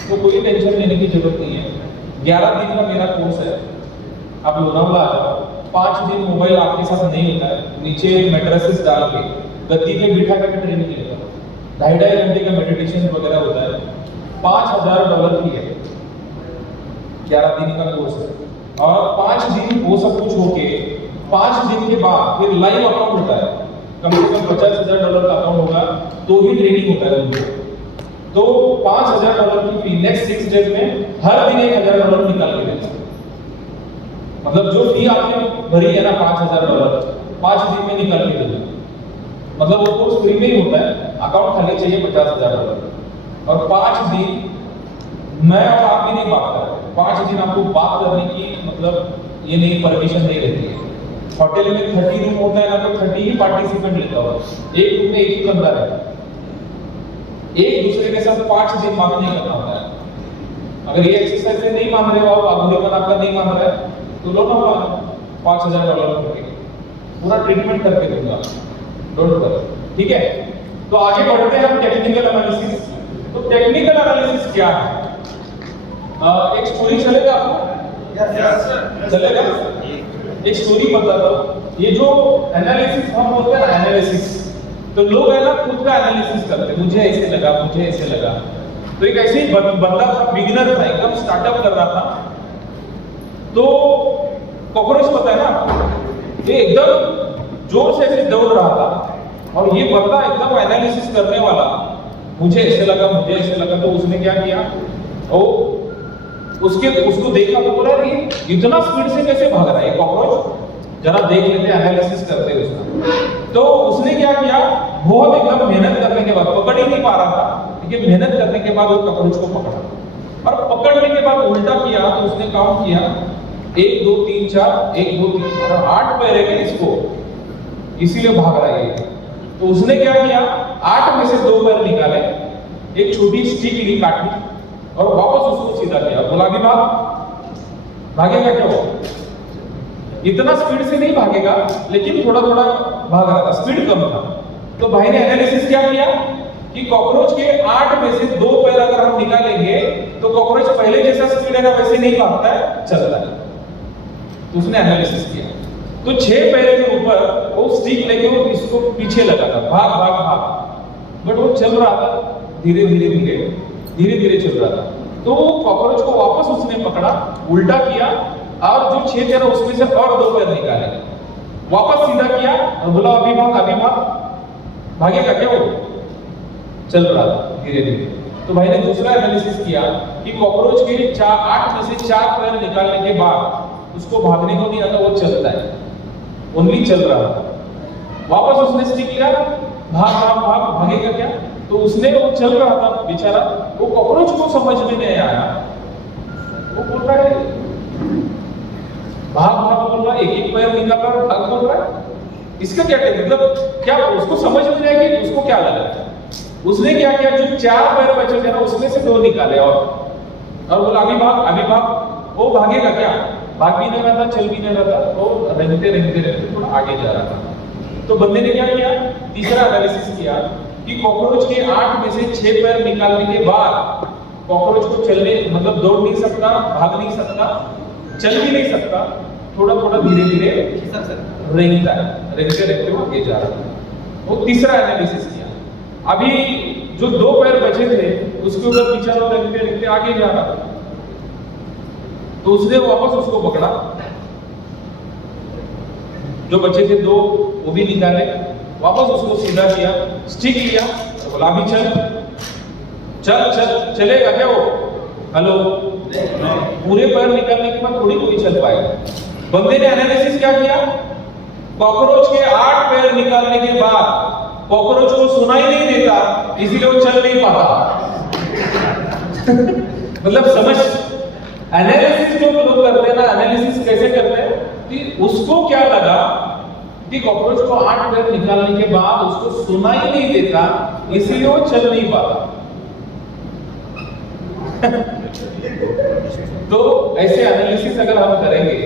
तो कोई टेंशन लेने की जरूरत नहीं है। 11 दिन का मेरा कोर्स है, आप लोनावला आ जाओ। 5 दिन मोबाइल आपके साथ नहीं होता है, नीचे मैट्रेसेस डाल के गद्दी पे बिठा के ट्रेनिंग लेगा, 2.5 घंटे का मेडिटेशन वगैरह होता है। $5000 की है, 11 दिन का कोर्स है। और 5 दिन वो सब कुछ होके 5 दिन के बाद फिर लाइव अकाउंट होता है, कम से कम $50,000 का अकाउंट होगा तो ही ट्रेनिंग होता है उनको। तो $5000 की फी नेक्स्ट 6 डेज में हर दिन $1000 निकाल के देना। मतलब जो फी आपने भरी है ना $5000, 5 दिन में निकाल के देना। मतलब वो कोर्स फ्री में ही होता है, अकाउंट खाली चाहिए $50,000। और 5 दिन मैं और आप भी नहीं बात कर रहे, 5 दिन आपको बात करने की मतलब ये नहीं, परमिशन नहीं रहती है। होटल में 30 रूम होता है ना, तो 30 ही पार्टिसिपेंट लेता हो, एक रूम में एक ही बंदा रहता है। एक दूसरे के साथ 5 दिन बात नहीं करना होता है। अगर ये एक्सरसाइज से नहीं मान रहे हो आप, अघोरीपन आपका नहीं मान रहा है, तो लो ना $5000 करके पूरा ट्रीटमेंट करके दूंगा, डोंट वरी, ठीक है। तो आगे बढ़ते हैं हम टेक्निकल एनालिसिस। तो टेक्निकल एनालिसिस क्या है? एक स्टोरी चलेगा आपको? यस सर, चलेगा। एक स्टोरी बताता हूं। ये जो एनालिसिस हम बोलते हैं ना, एनालिसिस, तो लोग है ना खुद का एनालिसिस करते हैं, मुझे ऐसे लगा, मुझे ऐसे लगा। तो एक ऐसे ही बंदा था, बिगिनर था, एकदम स्टार्टअप कर रहा था। तो कॉकरोच पता है ना, ये एकदम जोर से ऐसे दौड़ रहा था और ये बंदा एकदम एनालिसिस करने वाला, मुझे ऐसे लगा, मुझे ऐसे लगा। तो उसने क्या किया, उसको देखा तो बोला ये इतना स्पीड से कैसे भाग रहा है कॉकरोच, जरा देख लेते हैं, एनालिसिस करते हैं उसका। तो उसने क्या किया, बहुत एकदम मेहनत करने के बाद, पकड़ ही नहीं पा रहा था, लेकिन मेहनत करने के बाद वो कॉकरोच को पकड़ा। और पकड़ने के बाद उल्टा किया, तो उसने काउंट किया 1 2 3 4, 1 2 3 और 8 पैर है इसको, इसीलिए भाग रहा है। तो उसने क्या किया, 8 में से 2 पैर निकाले, एक छोटी स्टिक ली काटी और वापस उसको सीधा किया। बोला भी भागेगा क्या वो? इतना स्पीड से नहीं भागेगा, लेकिन थोड़ा थोड़ा भाग रहा था, स्पीड कम था। तो भाई ने एनालिसिस क्या किया कि कॉकरोच के 8 में से 2 पैर अगर हम निकालेंगे तो कॉकरोच पहले जैसा स्पीड है ना वैसे नहीं भागता है, चलता है। तो उसने एनालिसिस किया, तो 6 पैर के ऊपर वो स्टिक लेके वो इसको पीछे लगा था, भाग भाग भाग, बट वो चल रहा था धीरे धीरे धीरे धीरे धीरे चल रहा था। तो कॉकरोच को वापस उसने पकड़ा, उल्टा किया और जो 6 पैर उसमें से और 2 पैर निकाले, वापस सीधा किया और बोला अभी भाग, भागेगा क्या वो? चल रहा था धीरे धीरे। तो भाई ने दूसरा एनालिसिस किया कि कॉकरोच के 8 में से 4 पैर निकालने के बाद उसको भागने को नहीं आता, वो चलता है, ओनली चल रहा था। वापस उसने स्टिक लिया, भागेगा क्या? तो उसने वो चल रहा था बेचारा, वो कॉकरोच को समझ में नहीं आया, वो बोल रहा है भाग बोल रहा है, एक पैर निकाल रहा है, भाग बोल रहा है, इसका क्या कहते, मतलब क्या उसको समझ में नहीं आया कि उसको क्या लगा। उसने क्या किया, जो 4 पैर बचे थे ना उसमें से 2 निकाले और बोला अभी भाग। वो भागेगा क्या? भाग भी नहीं रहा था, चल भी नहीं रहा था, वो रहते थोड़ा आगे जा रहा था। तो बंदे ने क्या किया, तीसरा एनालिसिस किया कि कॉकरोच के 8 में से 6 पैर निकालने के बाद कॉकरोच को चलने मतलब दौड़ नहीं सकता, भाग नहीं सकता, चल भी नहीं सकता, थोड़ा थोड़ा धीरे धीरे रेंगता है। रेंगते रेंगते वो आगे जा रहा था। वो तीसरा एनालिसिस किया। अभी जो 2 पैर बचे थे उसके ऊपर पीछा रेंगते रेंगते आगे जा रहा था, तो उसने वापस उसको पकड़ा, जो बचे थे 2 वो भी निकाले, वापस उसको सीधा किया, स्टिक लिया, तो बोला अभी चल चल चल, चलेगा क्या वो? हेलो, पूरे पैर निकालने के बाद थोड़ी कोई चल पाएगा। बंदे ने एनालिसिस क्या किया? कॉकरोच के 8 पैर निकालने के बाद कॉकरोच को सुनाई नहीं देता, इसीलिए वो चल नहीं पाता। मतलब समझ, एनालिसिस जो लोग करते हैं ना, एनालिसिस कैसे करते हैं कि उसको क्या लगा कि कॉकरोच को 8 पैर निकालने के बाद उसको सुनाई नहीं देता, इसीलिए वो चल नहीं पाता। तो ऐसे एनालिसिस अगर हम करेंगे,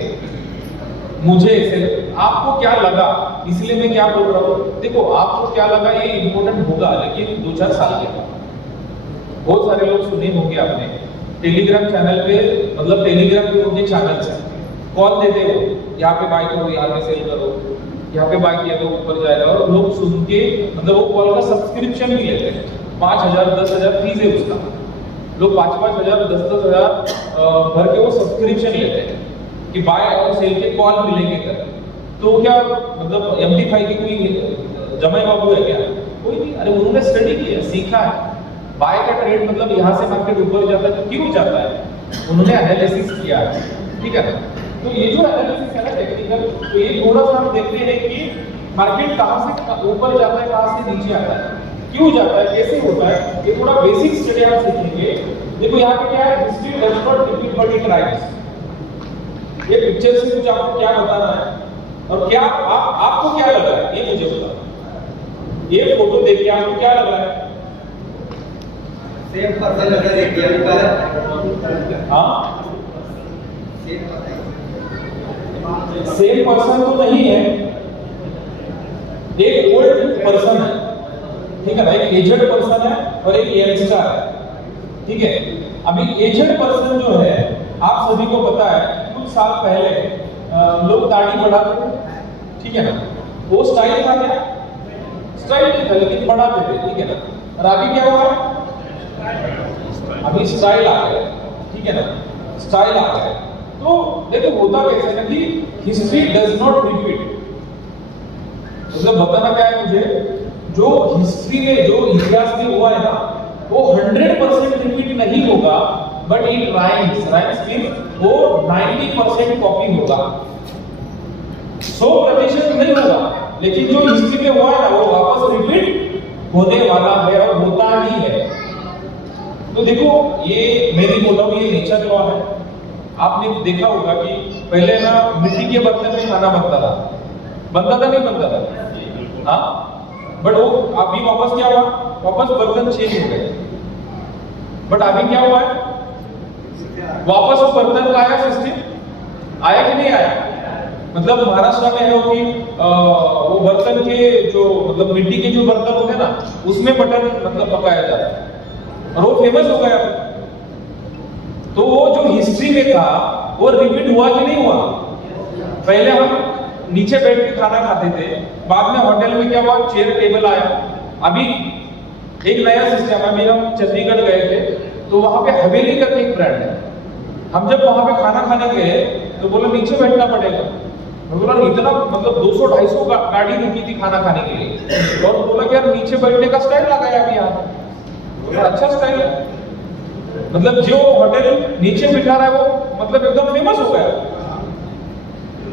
मुझे ऐसे, आपको क्या लगा, इसलिए मैं क्या बोल रहा हूँ, देखो आपको क्या लगा ये इंपॉर्टेंट होगा, लेकिन 2-4 साल के बाद। बहुत सारे लोग सुने होंगे आपने टेलीग्राम चैनल पे, मतलब टेलीग्राम पे उनके चैनल्स हैं, कॉल देते हो, यहाँ पे बाय करो, यहाँ पे सेल करो, यहाँ पे बाय किया तो ऊपर जाएगा, और लोग सुन के मतलब वो कॉल का सब्सक्रिप्शन भी लेते हैं। 5,000 10,000 फीस है उसका, लोग 5-5 हजार 10-10 हजार भर के वो सब्सक्रिप्शन लेते हैं कि बाय और सेल के कॉल मिलेंगे कर। तो क्या मतलब MD5 की कोई जमाई बाबू है क्या? कोई नहीं। अरे उन्होंने स्टडी किया, सीखा है, बाय का ट्रेड मतलब यहाँ से मार्केट ऊपर जाता है तो क्यों जाता है, उन्होंने एनालिसिस किया है, ठीक है। तो ये जो एनालिसिस है ना टेक्निकल, तो ये थोड़ा सा हम देखते हैं कि मार्केट कहाँ से ऊपर जाता है, कहाँ से नीचे आता है, क्यों जाता है, कैसे होता है, ये थोड़ा बेसिक स्टडी आप सीखेंगे। देखो यहाँ पे क्या है, history does not repeat but it rights. ये पिक्चर से कुछ आपको क्या बताना है और क्या आपको क्या लग रहा है ये मुझे बताओ। ये फोटो देख के आपको क्या लग रहा है? सेम पर्सन लग रहा है। हाँ, सेम पर्सन तो नहीं है, एक ओल्ड पर्सन है, ठीक है ना, एक एजेड पर्सन है और एक यंगस्टर है, ठीक है। अभी एजेड पर्सन जो है, आप सभी को पता है कुछ साल पहले लोग दाढ़ी बढ़ाते थे, ठीक है ना, वो स्टाइल था क्या? स्टाइल नहीं था, लेकिन बढ़ाते थे, ठीक है ना। और अभी क्या हुआ? अभी स्टाइल आ गया, ठीक है ना, स्टाइल आ गया। तो देखो होता कैसे ना कि हिस्ट्री डज नॉट रिपीट, मतलब बताना क्या है मुझे, जो हिस्ट्री में, जो इतिहास में हुआ है ना, वो 100% रिपीट नहीं होगा, बट इट राइम्स मींस वो 90% कॉपी होगा, 100% नहीं होगा, लेकिन जो हिस्ट्री में हुआ है ना वो वापस रिपीट होने वाला है और होता ही है। तो देखो ये मैं नहीं बोल रहा हूं, ये नेचर लॉ है। आपने देखा होगा कि पहले ना मिट्टी के बर्तन में खाना बनता था नहीं बनता था, हाँ, बट वो अभी वापस क्या हुआ, वापस बर्तन चेंज हो गए, बट अभी क्या हुआ है, वापस वो बर्तन का आया सिस्टम, आया कि नहीं आया? मतलब महाराष्ट्र में है कि वो बर्तन के जो मतलब मिट्टी के जो बर्तन होते हैं ना, उसमें मटन मतलब पकाया जाता है और वो फेमस हो गया। तो वो जो हिस्ट्री में था वो रिपीट हुआ कि नहीं हुआ? पहले हम नीचे बैठ के खाना खाते थे, बाद में होटल में क्या हुआ, चेयर टेबल आया। अभी एक नया सिस्टम, अभी हम चंडीगढ़ गए थे तो वहां पे हवेली करके एक ब्रांड है। हम जब वहां पे खाना खाने गए तो बोला नीचे बैठना पड़ेगा। मैं बोला इतना मतलब 200-250 गाड़ी रुकी थी खाना खाने के लिए, और बोला कि यार नीचे बैठने का स्टाइल आ गया अभी यहाँ, अच्छा स्टाइल है, मतलब जो होटल नीचे बिठा रहा है वो मतलब एकदम फेमस हो गया।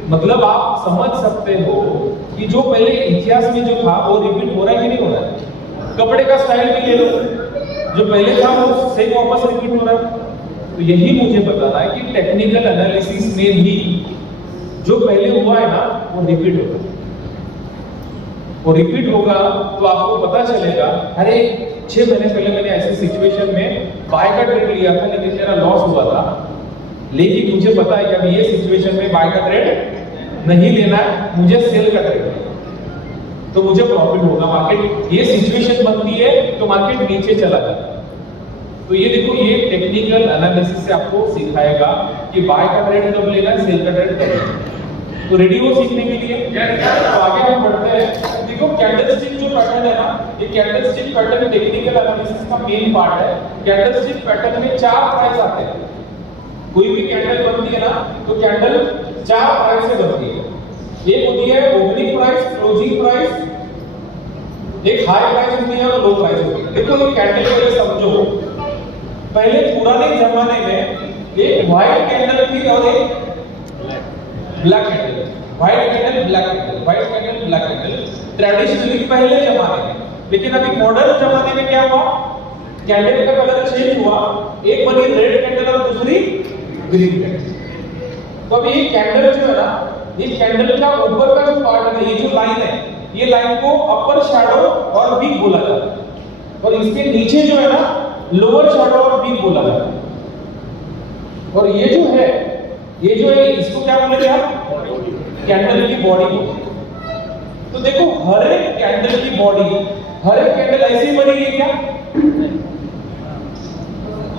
मतलब आप समझ सकते हो कि जो पहले इतिहास में जो था वो रिपीट हो रहा है कि नहीं हो रहा है। कपड़े का स्टाइल भी ले लो, जो पहले था वो सेम वापस रिपीट हो रहा है। तो यही मुझे बताना है कि टेक्निकल एनालिसिस में भी जो पहले हुआ है ना वो रिपीट होगा, वो रिपीट होगा तो आपको पता चलेगा, अरे 6 महीने पहले मैंने ऐसी सिचुएशन में बाय का ट्रेड लिया था लेकिन मेरा लॉस हुआ था, लेकिन मुझे पता है कि अब ये सिचुएशन में बाय का ट्रेड नहीं लेना है, मुझे सेल का ट्रेड लेना है, तो मुझे प्रॉफिट होगा। मार्केट ये सिचुएशन बनती है तो मार्केट नीचे चला जाता है। तो ये देखो, ये टेक्निकल एनालिसिस से आपको सिखाएगा कि बाय का ट्रेड कब लेना है, सेल का ट्रेड कब लेना है। तो रेडी हो सीखने के लिए? तो आगे हम बढ़ते हैं। देखो कैंडलस्टिक जो पैटर्न है ना, ये कैंडलस्टिक पैटर्न टेक्निकल एनालिसिस का मेन पार्ट है। कैंडलस्टिक पैटर्न में 4 प्राइस आते हैं। कोई भी कैंडल बनती है ना, तो कैंडल 4 प्राइस से बनती है। एक होती है ओपनिंग प्राइस, क्लोजिंग प्राइस, एक हाई प्राइस होती है और लो प्राइस होती है। देखो ये कैंडल पहले समझो। पहले पुराने जमाने में एक व्हाइट कैंडल थी और एक black candle. White candle, black candle, white candle, black candle, traditionally पहले जमाने में। लेकिन अभी मॉडर्न जमाने में क्या हुआ, कैंडल का कलर चेंज हुआ, एक बनी रेड कैंडल और दूसरी ग्रीन कैंडल। तो अभी ये कैंडल जो है ना, ये कैंडल का ऊपर का जो पार्ट है, ये जो लाइन है, ये लाइन को अपर शैडो और वीक बोला जाता है, और इसके नीचे जो है ना लोअर शैडो और वीक बोला जाता है। और ये जो है, ये जो है इसको क्या बोलेंगे आप, कैंडल की बॉडी। तो देखो हर एक कैंडल की बॉडी, हर एक कैंडल ऐसे ही बनेगी क्या?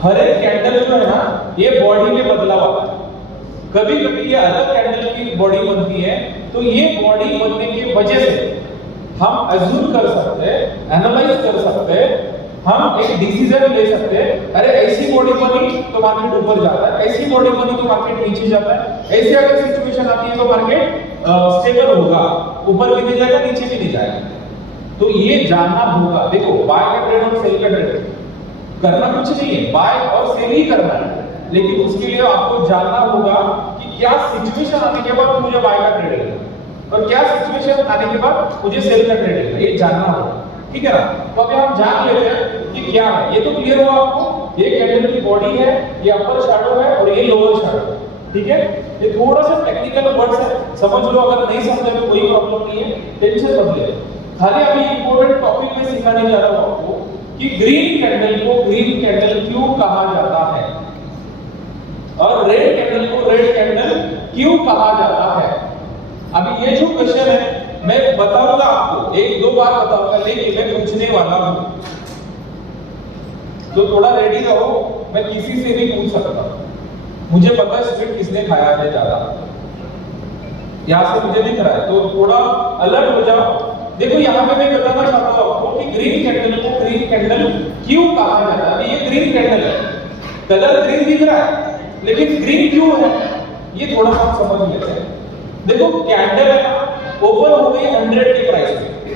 हर एक कैंडल जो है ना, ये बॉडी में बदलाव आता है। कभी कभी ये अलग कैंडल की बॉडी बनती है, तो ये बॉडी बनने की वजह से हम अज्यूम कर सकते हैं, एनालाइज कर सकते हैं, हम एक डिसीजन ले सकते हैं, अरे ऐसी बॉडी बनी तो मार्केट ऊपर जाता है, ऐसी बॉडी बनी तो मार्केट नीचे जाता है, ऐसी अगर सिचुएशन आती है तो मार्केट स्टेबल होगा, ऊपर भी नहीं जाएगा, नीचे भी नहीं जाएगा। तो ये जानना होगा। देखो बाय का ट्रेड और सेल का ट्रेड करना कुछ नहीं है, बाय और सेल ही करना है, लेकिन उसके लिए आपको जानना होगा कि क्या सिचुएशन आने के बाद मुझे बाय का ट्रेड लेना और क्या सिचुएशन आने के बाद मुझे सेल का ट्रेड लेना, ये जानना होगा। ठीक है ना? तो अभी हम जान लेते हैं कि क्या है। ये तो क्लियर हुआ आपको, ये कैंडल की बॉडी है, ये अपर शैडो है और ये लोअर शैडो। ठीक है? ये थोड़ा सा टेक्निकल वर्ड्स है, समझ लो। अगर नहीं समझे तो कोई प्रॉब्लम नहीं है, टेंशन मत ले। खाली अभी इंपॉर्टेंट टॉपिक में सिखाने जा रहा हूं आपको कि ग्रीन कैंडल को ग्रीन कैंडल क्यों कहा जाता है और रेड कैंडल को रेड कैंडल क्यों कहा जाता है। अभी ये जो क्वेश्चन है मैं बताऊंगा आपको, 1-2 बार बताऊंगा, लेकिन मैं पूछने वाला हूं, तो थोड़ा रेडी रहो। मैं किसी से भी पूछ सकता हूं, मुझे पता है स्ट्रिप किसने खाया है ज्यादा, यहां से मुझे दिख रहा है, तो थोड़ा अलर्ट हो जाओ। देखो यहां पे मैं बताना चाहता हूं आपको कि ग्रीन कैंडल को ग्रीन कैंडल क्यों कहा जाता है। ये ग्रीन कैंडल है, कलर ग्रीन दिख रहा है, लेकिन ग्रीन क्यों है ये थोड़ा सा समझ लेते हैं। देखो कैंडल है ना, ओपन हो गई 100 के प्राइस पे।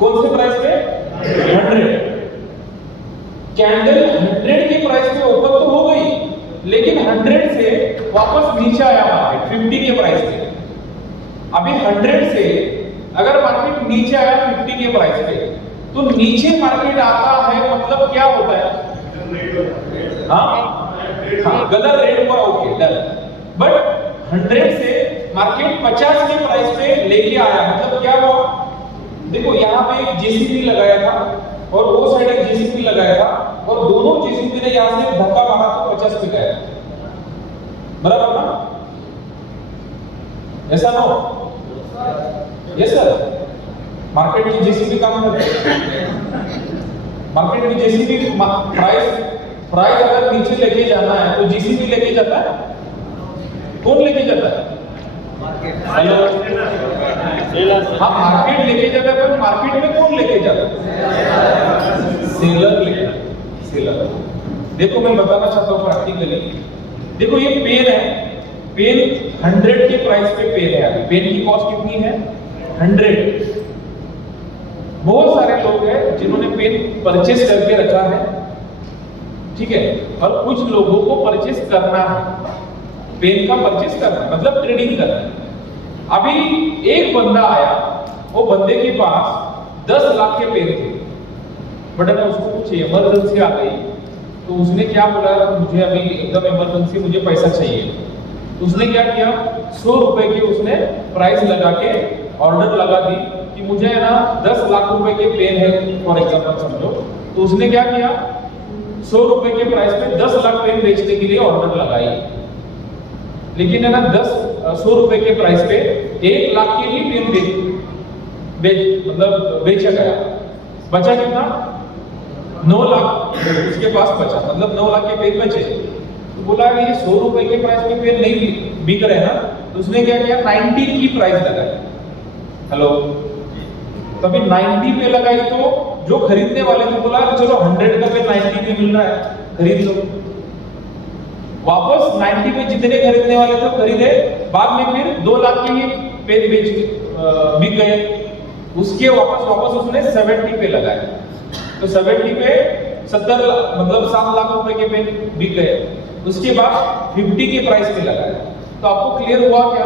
कौन से प्राइस पे? 100। कैंडल 100 के प्राइस पे ओपन तो हो गई, लेकिन 100 से वापस नीचे आया मार्केट 50 के प्राइस पे। अभी 100 से अगर मार्केट नीचे आया 50 के प्राइस पे, तो नीचे मार्केट आता है मतलब क्या होता है? हाँ, गलत रेट हुआ, ओके डन। बट 100 से मार्केट 50 के प्राइस पे लेके आया, मतलब क्या हुआ? देखो यहाँ पे एक जेसीबी लगाया था और वो साइड एक जेसीबी लगाया था, और दोनों जेसीबी ने यहाँ से धक्का मारा तो 50 पे गया, बराबर ना? ऐसा ना हो? Yes sir. मार्केट में जेसीबी काम करते हैं। मार्केट में जेसीबी प्राइस अगर नीचे लेके जाना है तो जेसीबी लेके जाता है, कौन लेके जाता है? हेलो, हाँ मार्केट लेके जाता है, पर मार्केट में कौन लेके जाता है? सेलर लेके, सेलर। देखो मैं बताना चाहता हूँ प्रैक्टिकली। देखो ये पेन है, पेन 100 के प्राइस पे पेन है। अभी पेन की कॉस्ट कितनी है? 100। बहुत सारे लोग हैं जिन्होंने पेन परचेस करके रखा है, ठीक है, और कुछ लोगों को परचेस करना है, पेन का परचेस करना है, मतलब ट्रेडिंग करना है। अभी एक बंदा आया, वो बंदे के पास 10 लाख के पेन थे, बट अगर उसको कुछ इमरजेंसी आ गई तो उसने क्या बोला, मुझे अभी एकदम इमरजेंसी, मुझे पैसा चाहिए। तो उसने क्या किया, 100 रुपए की उसने प्राइस लगा के ऑर्डर लगा दी कि मुझे है ना 10 लाख रुपए के पेन है फॉर एग्जांपल समझो। तो उसने क्या किया, 100 रुपए के प्राइस पे 10 लाख पेन बेचने के लिए ऑर्डर लगाई, लेकिन है ना 100 रुपए के प्राइस पे 1 लाख के ही पेन मतलब बेचा गया। बचा कितना? 9 लाख उसके पास बचा, मतलब 9 लाख के पेन बचे। तो बोला ये 100 रुपए के प्राइस पे पेन नहीं बिक रहे ना, तो उसने क्या किया 90 की प्राइस लगाई। हेलो, तभी 90 पे लगाई तो जो खरीदने वाले ने बोला चलो 100 का पे 90 पे मिल रहा है, खरीद लो। वापस 90 पे जितने खरीदने वाले थे खरीदे, बाद में फिर 2 लाख की पे बिक गए। उसके वापस उसने 70 पे लगाए, तो 70 पे 70 मतलब 7 लाख रुपए के पे बिक गए। उसके बाद 50 की प्राइस पे लगाए। तो आपको क्लियर हुआ क्या,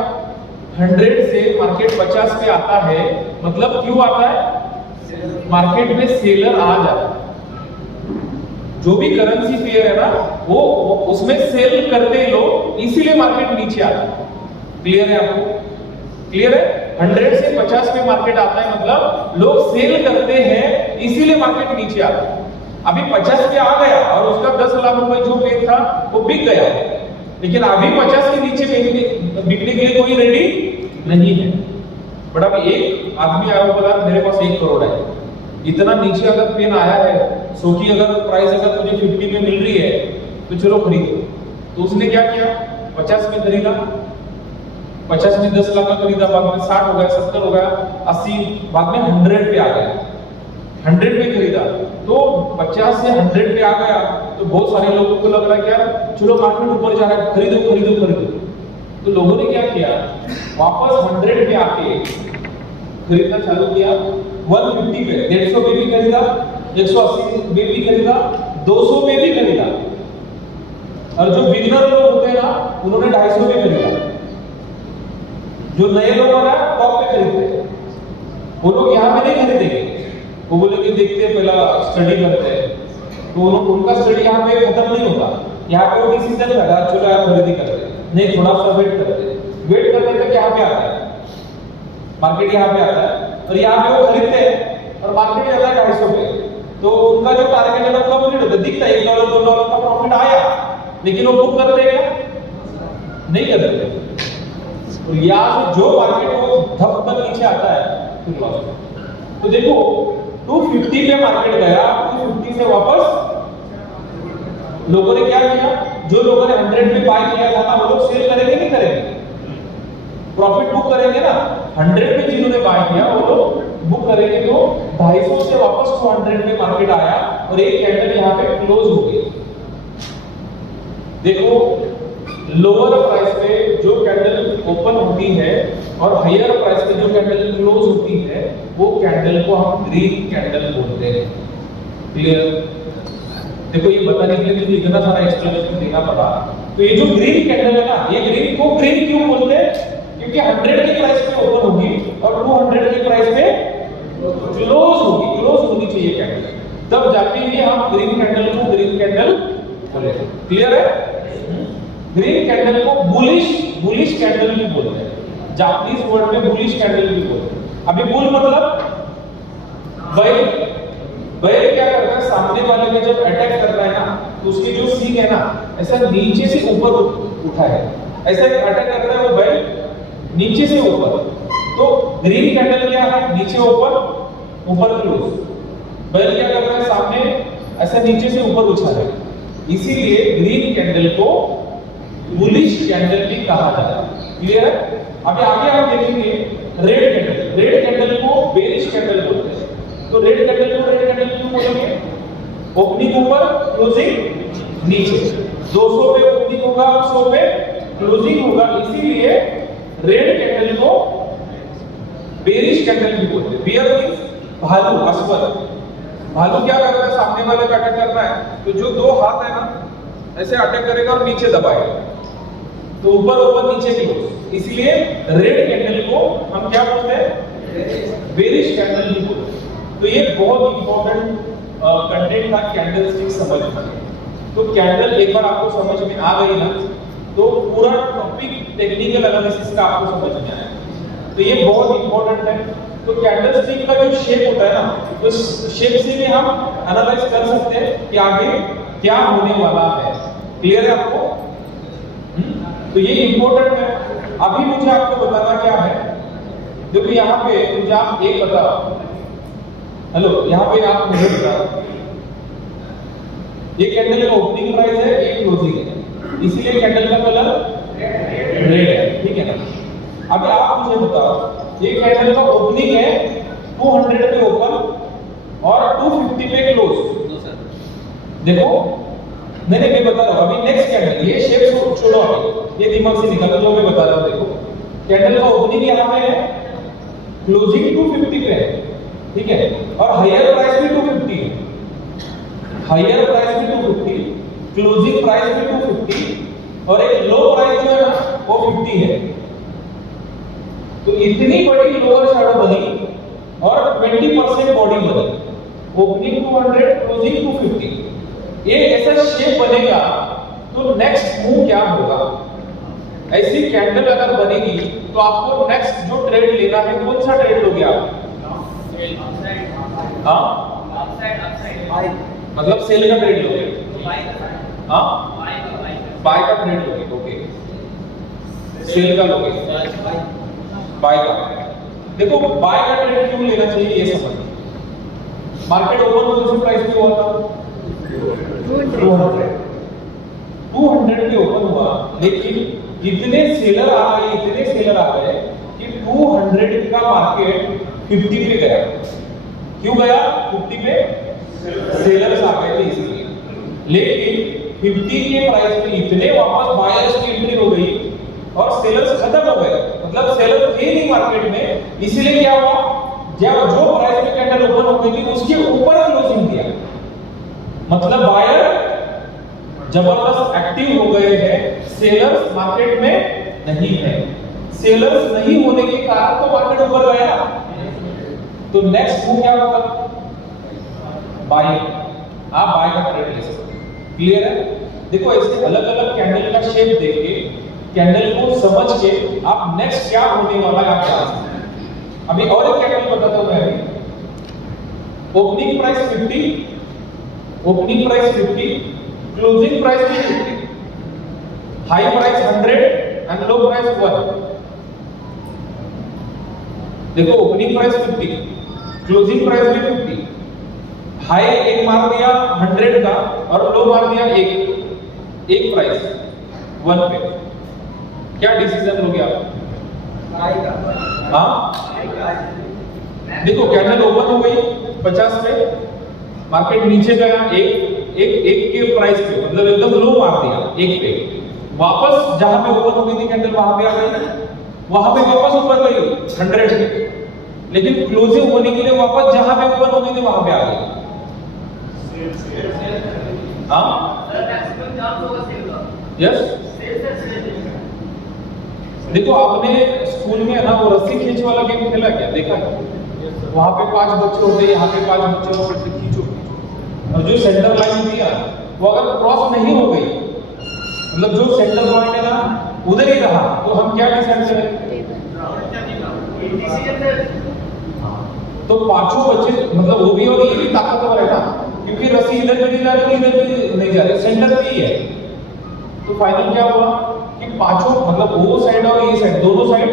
100 से मार्केट 50 पे आता है, मतलब क्यों आता है, मार्केट में सेलर आ जाता है। जो भी करेंसी पेयर है ना वो उसमें सेल करते लोग, इसीलिए मार्केट नीचे आता है। क्लियर है आपको, क्लियर है। 100 से 50 पे मार्केट आता है मतलब लोग सेल करते हैं, इसीलिए मार्केट नीचे आता है। अभी 50 पे आ गया और उसका 10 लाख रुपए जो पेड़ था वो बिक गया, लेकिन अभी 50 के नीचे बिकने के लिए कोई रेडी नहीं है। बट अभी एक आदमी आया बोला मेरे पास 1 करोड़ है, इतना नीचे अगर पेन आया है, सो की अगर प्राइस अगर मुझे 50 में मिल रही है तो चलो खरीदो। तो उसने क्या किया, 50 में खरीदा, 50 में 10 लाख का खरीदा, बाद में 60 हो गया, 70 हो गया, 80, बाद में 100 पे आ गया, 100 पे खरीदा। तो 50 से 100 पे आ गया तो बहुत सारे लोगों को लग रहा है कि यार चलो मार्केट ऊपर जा रहा है, खरीदो खरीदो खरीदो। तो लोगों ने क्या किया, वापस 100 पे आके खरीदना चालू किया। 150 पे, 150 पे भी खरीदा, 180 पे भी खरीदा, 200 पे भी खरीदा। और जो बिगिनर लोग होते हैं ना उन्होंने 250 पे खरीदा। जो नए लोग हैं ना टॉप पे खरीदते हैं, वो लोग यहाँ पे नहीं खरीदेंगे, वो बोलेंगे देखते हैं पहला स्टडी करते हैं। तो उनका स्टडी यहाँ पे खत्म नहीं होगा, यहाँ पे वो डिसीजन लगा चलो यार खरीदी करते हैं, नहीं थोड़ा सा वेट करते हैं। वेट करने तक यहाँ पे आता है, मार्केट यहाँ पे आता है और यहाँ पे वो खरीदते हैं और मार्केट जाता है 250 पे। तो उनका जो टारगेट है ना कंप्लीट होता है, दिखता है $1 $2 का प्रॉफिट आया, लेकिन वो बुक करते हैं क्या, नहीं करते। और यहाँ से जो मार्केट वो धप तक नीचे आता है फिर लॉस। तो देखो 250 पे मार्केट गया, 250 से वापस लोगों ने क्या किया, जो लोगों ने 100 पे बाय किया था वो लोग सेल करेंगे नहीं करेंगे, प्रॉफिट बुक करेंगे ना। 100 पे जिन्होंने बाय किया वो लोग बुक करेंगे। तो 250 से वापस 200 पे मार्केट आया और एक कैंडल यहाँ पे क्लोज हो गई। देखो लोअर प्राइस पे जो कैंडल ओपन होती है और हायर प्राइस पे जो कैंडल क्लोज होती है वो कैंडल को हम ग्रीन कैंडल बोलते हैं। क्लियर। देखो ये बताने के लिए इतना सारा एक्सप्लेनेशन देना पड़ा। तो ये जो ग्रीन कैंडल है ना, ये ग्रीन को ग्रीन क्यों बोलते हैं, क्योंकि 100 की प्राइस पे ओपन होगी और 200 की प्राइस पे क्लोज होगी, क्लोज होनी चाहिए कैंडल, तब जाके ये हम ग्रीन कैंडल को ग्रीन कैंडल बोलेंगे। क्लियर है। ग्रीन कैंडल को बुलिश कैंडल भी बोलते हैं, जापानीज वर्ड में बुलिश कैंडल भी बोलते हैं। अभी बुल मतलब बैल क्या करता है, सामने वाले में जब अटैक करता है ना तो उसकी जो सींग है ना ऐसा नीचे से ऊपर उठा है, ऐसा अटैक करता है वो बैल नीचे से ऊपर। तो ग्रीन कैंडल क्या है, नीचे ऊपर, ऊपर क्लोज। बैल क्या करता है, सामने ऐसा नीचे से ऊपर उछाल है, इसीलिए ग्रीन कैंडल को बुलिश कैंडल भी कहा जाता है। क्लियर है। अभी आगे हम देखेंगे रेड कैंडल। रेड कैंडल को बेरिश कैंडल बोलते हैं। तो रेड कैंडल को रेड कैंडल क्यों बोलेंगे, ओपनिंग ऊपर क्लोजिंग नीचे, 200 पे ओपनिंग होगा, 100 पे क्लोजिंग होगा, इसीलिए रेड कैंडल को बेरिश कैंडल भी बोलते हैं। बियर मींस भालू, अश्वर। भालू क्या करता है, सामने वाले का अटैक करना है तो जो 2 हाथ है ना ऐसे अटैक करेगा और नीचे दबाएगा, तो ऊपर ऊपर नीचे की, इसलिए रेड कैंडल को हम क्या बोलते हैं, बेरिश कैंडल भी बोलते हैं। तो ये बहुत इंपॉर्टेंट कंटेंट था कैंडलस्टिक समझना। तो कैंडल एक बार आपको समझ में आ गई ना तो पूरा टॉपिक टेक्निकल एनालिसिस का आपको समझ में आया। तो ये बहुत इंपॉर्टेंट है। तो कैंडलस्टिक का जो शेप होता है ना, तो शेप से भी हम एनालाइज कर सकते हैं कि आगे क्या होने वाला है। क्लियर है आपको। तो ये इंपॉर्टेंट है। अभी मुझे आपको बताना क्या है, देखो यहाँ पे मुझे आप एक बताओ, हेलो यहाँ पे आप मुझे बताओ, ये कैंडल का ओपनिंग प्राइस है, एक क्लोजिंग है, इसीलिए कैंडल का कलर रेड है, ठीक है ना। अभी आप मुझे बताओ, ये कैंडल का ओपनिंग है 200 पे ओपन और 250 पे क्लोज। देखो नहीं मैं बता रहा हूं, अभी नेक्स्ट कैंडल, ये शेप छोड़ो, अभी ये दिमाग से निकालो जो मैं बता रहा हूं। देखो कैंडल का ओपनिंग यहां पे है, क्लोजिंग 250 पे है, ठीक है, और हायर प्राइस भी 250 है, हायर प्राइस भी 250, क्लोजिंग प्राइस भी 250 और एक लो प्राइस जो है ना वो 50 है। तो इतनी बड़ी लोअर शैडो बनी और 20% बॉडी बनी, ओपनिंग 200 क्लोजिंग 250। ये ऐसा शेप बनेगा तो नेक्स्ट मूव क्या होगा? ऐसी कैंडल अगर बनेगी तो आपको नेक्स्ट जो ट्रेड लेना है कौन सा ट्रेड लोगे आप? मतलब सेल का ट्रेड लोगे? बाय का ट्रेड लोगे? ओके, सेल का लोगे, बाय का। देखो बाय का ट्रेड क्यों लेना चाहिए ये समझ। मार्केट ओपन होने से प्राइस पे हुआ था 200 पे ओपन हुआ, लेकिन इतने सेलर आ गए कि 200 का मार्केट 50 पे गया। क्यों गया 50 पे? सेलर्स आ गए थे इसलिए। लेकिन 50 के प्राइस पे इतने वापस बायर्स की एंट्री हो गई और सेलर्स खत्म हो गए, मतलब सेलर थे नहीं मार्केट में, इसीलिए क्या हुआ, जब जो प्राइस पे कैंडल ओपन हो गई थी उसके ऊपर क्लोजिंग दिया, मतलब बायर जबरदस्त एक्टिव हो गए हैं, सेलर्स मार्केट में नहीं है। सेलर्स नहीं होने के कारण तो मार्केट ऊपर गया। तो नेक्स्ट मूव क्या होगा? बाय। आप बाय का ट्रेड ले सकते हैं। क्लियर है? देखो ऐसे अलग अलग कैंडल का शेप देख के, कैंडल को समझ के आप नेक्स्ट क्या होने वाला है आप जान सकते हैं। अभी और एक कैंडल बताता हूं मैं अभी। Opening price 50, opening price 50, closing price भी 50, high price 100 and low price 1। देखो ओपनिंग प्राइस 50, क्लोजिंग प्राइस भी 50, हाई एक मार दिया 100 का और लो मार दिया एक प्राइस 1 पे। क्या डिसीजन लोगे आप? देखो कैंडल ओपन हो गई 50 पे, मार्केट नीचे गया एक के प्राइस पे, मतलब एकदम लो मार दिया एक पे, वापस जहां पे ओपन हो गई थी कैंडल वहां पे आ गई, वहां पे वापस ऊपर गई 100 पे, लेकिन क्लोजिंग होने के लिए वापस जहां पे ओपन हो गई थी वहां पे आ गई। यस, देखो आपने स्कूल में ना वो रस्सी खींच वाला गेम खेला क्या? देखा है? वहां पे 5 बच्चे होते हैं, यहाँ पे 5 बच्चे होते, खींचो, और जो सेंटर लाइन दिया वो अगर क्रॉस नहीं हो गई, मतलब जो सेंटर पॉइंट है ना उधर ही रहा, तो हम क्या डिसाइड करें? तो पांचों बच्चे, मतलब वो भी और ये भी ताकतवर है ना, क्योंकि रस्सी इधर भी नहीं जा रही, इधर भी नहीं जा रही, सेंटर पे ही है। तो फाइनल क्या हुआ कि पांचों, मतलब वो साइड और ये साइड, दोनों साइड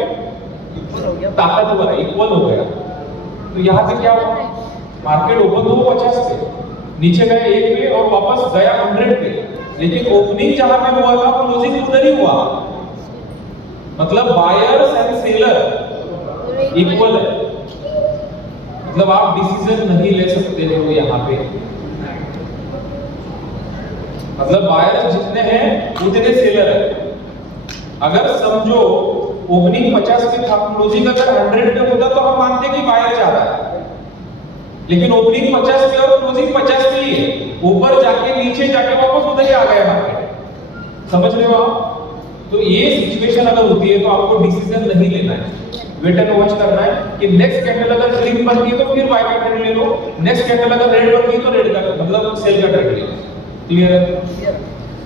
ताकतवर है, इक्वल हो गया। तो यहाँ पे क्या हुआ, मार्केट ओपन हुआ 50 पे, नीचे गया 1 पे और वापस गया 100 पे, लेकिन ओपनिंग जहां पे हुआ था क्लोजिंग उधर ही हुआ, मतलब बायर्स एंड सेलर इक्वल है। मतलब आप डिसीजन नहीं ले सकते हो यहाँ पे, मतलब बायर्स जितने हैं उतने सेलर है। अगर समझो ओपनिंग 50 पे था, क्लोजिंग अगर 100 पे होता तो हम मानते कि बायर ज्यादा है, लेकिन ओपनिंग 50 पे और क्लोजिंग 50 पे ही है, ऊपर जाके नीचे जाके वापस उधर ही आ गया मार्केट। समझ रहे हो आप? तो ये सिचुएशन अगर होती है तो आपको डिसीजन नहीं लेना है, वेट एंड वॉच करना है कि नेक्स्ट कैंडल अगर ग्रीन बनती है तो फिर बाय का ट्रेड ले लो, नेक्स्ट कैंडल अगर रेड बनती है तो रेड का, मतलब सेल का ट्रेड ले लो। क्लियर है?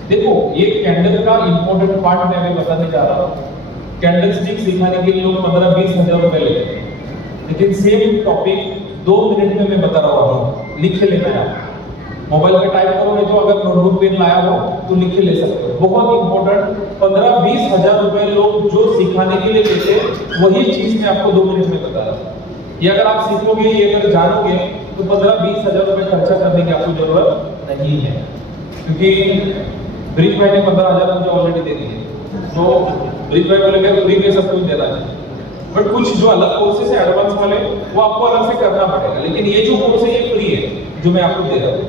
देखो ये कैंडल का इंपॉर्टेंट पार्ट मैं अभी बताने जा रहा हूं। कैंडलस्टिक सिखाने के लिए लोग 15-20 हजार रुपए लेते हैं, लेकिन सेम टॉपिक 2 मिनट में मैं बता रहा हूं, लिख लेना है। मोबाइल पे टाइप करो, नहीं तो अगर नोटबुक पेन लाया हो तो लिख ले सकते हो। बहुत इंपॉर्टेंट, 15-20 हजार रुपए लोग जो सिखाने के लिए लेते हैं वही चीज मैं आपको 2 मिनट में बता रहा हूं। ये अगर आप सीखोगे, ये अगर जानोगे तो 15-20 हजार रुपए खर्चा करने की आपको जरूरत नहीं है, क्योंकि ब्रिज भाई ने 15 हजार मुझे ऑलरेडी दे दिए, तो ब्रिज भाई बोले मैं फ्री में सब कुछ देना चाहिए। बट कुछ जो अलग कोर्सेज है एडवांस वाले वो आपको अलग से करना पड़ेगा, लेकिन ये जो कोर्स है ये फ्री है जो मैं आपको दे रहा हूँ।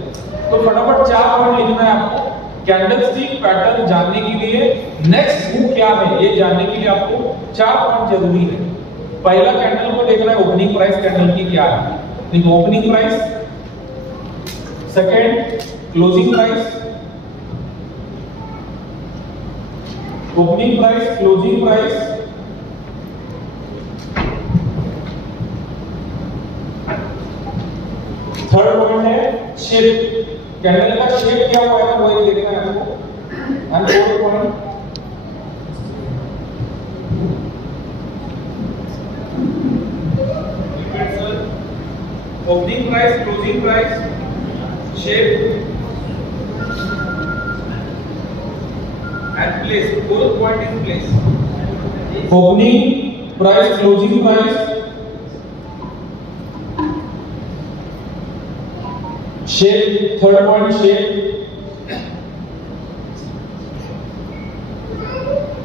तो फटाफट 4 पॉइंट लिखना है आपको कैंडलस्टिक पैटर्न जानने के लिए। नेक्स्ट मूव क्या है ये जानने के लिए आपको 4 पॉइंट जरूरी है। पहला कैंडल को देखना है ओपनिंग प्राइस कैंडल की क्या है, देखो opening price, second closing price, opening price closing price, third point है शेप, कैंडल का शेप क्या हुआ है वो देखना है आपको। And fourth point opening price closing price shape and place, fourth point is place. Opening price closing price shape, third point shape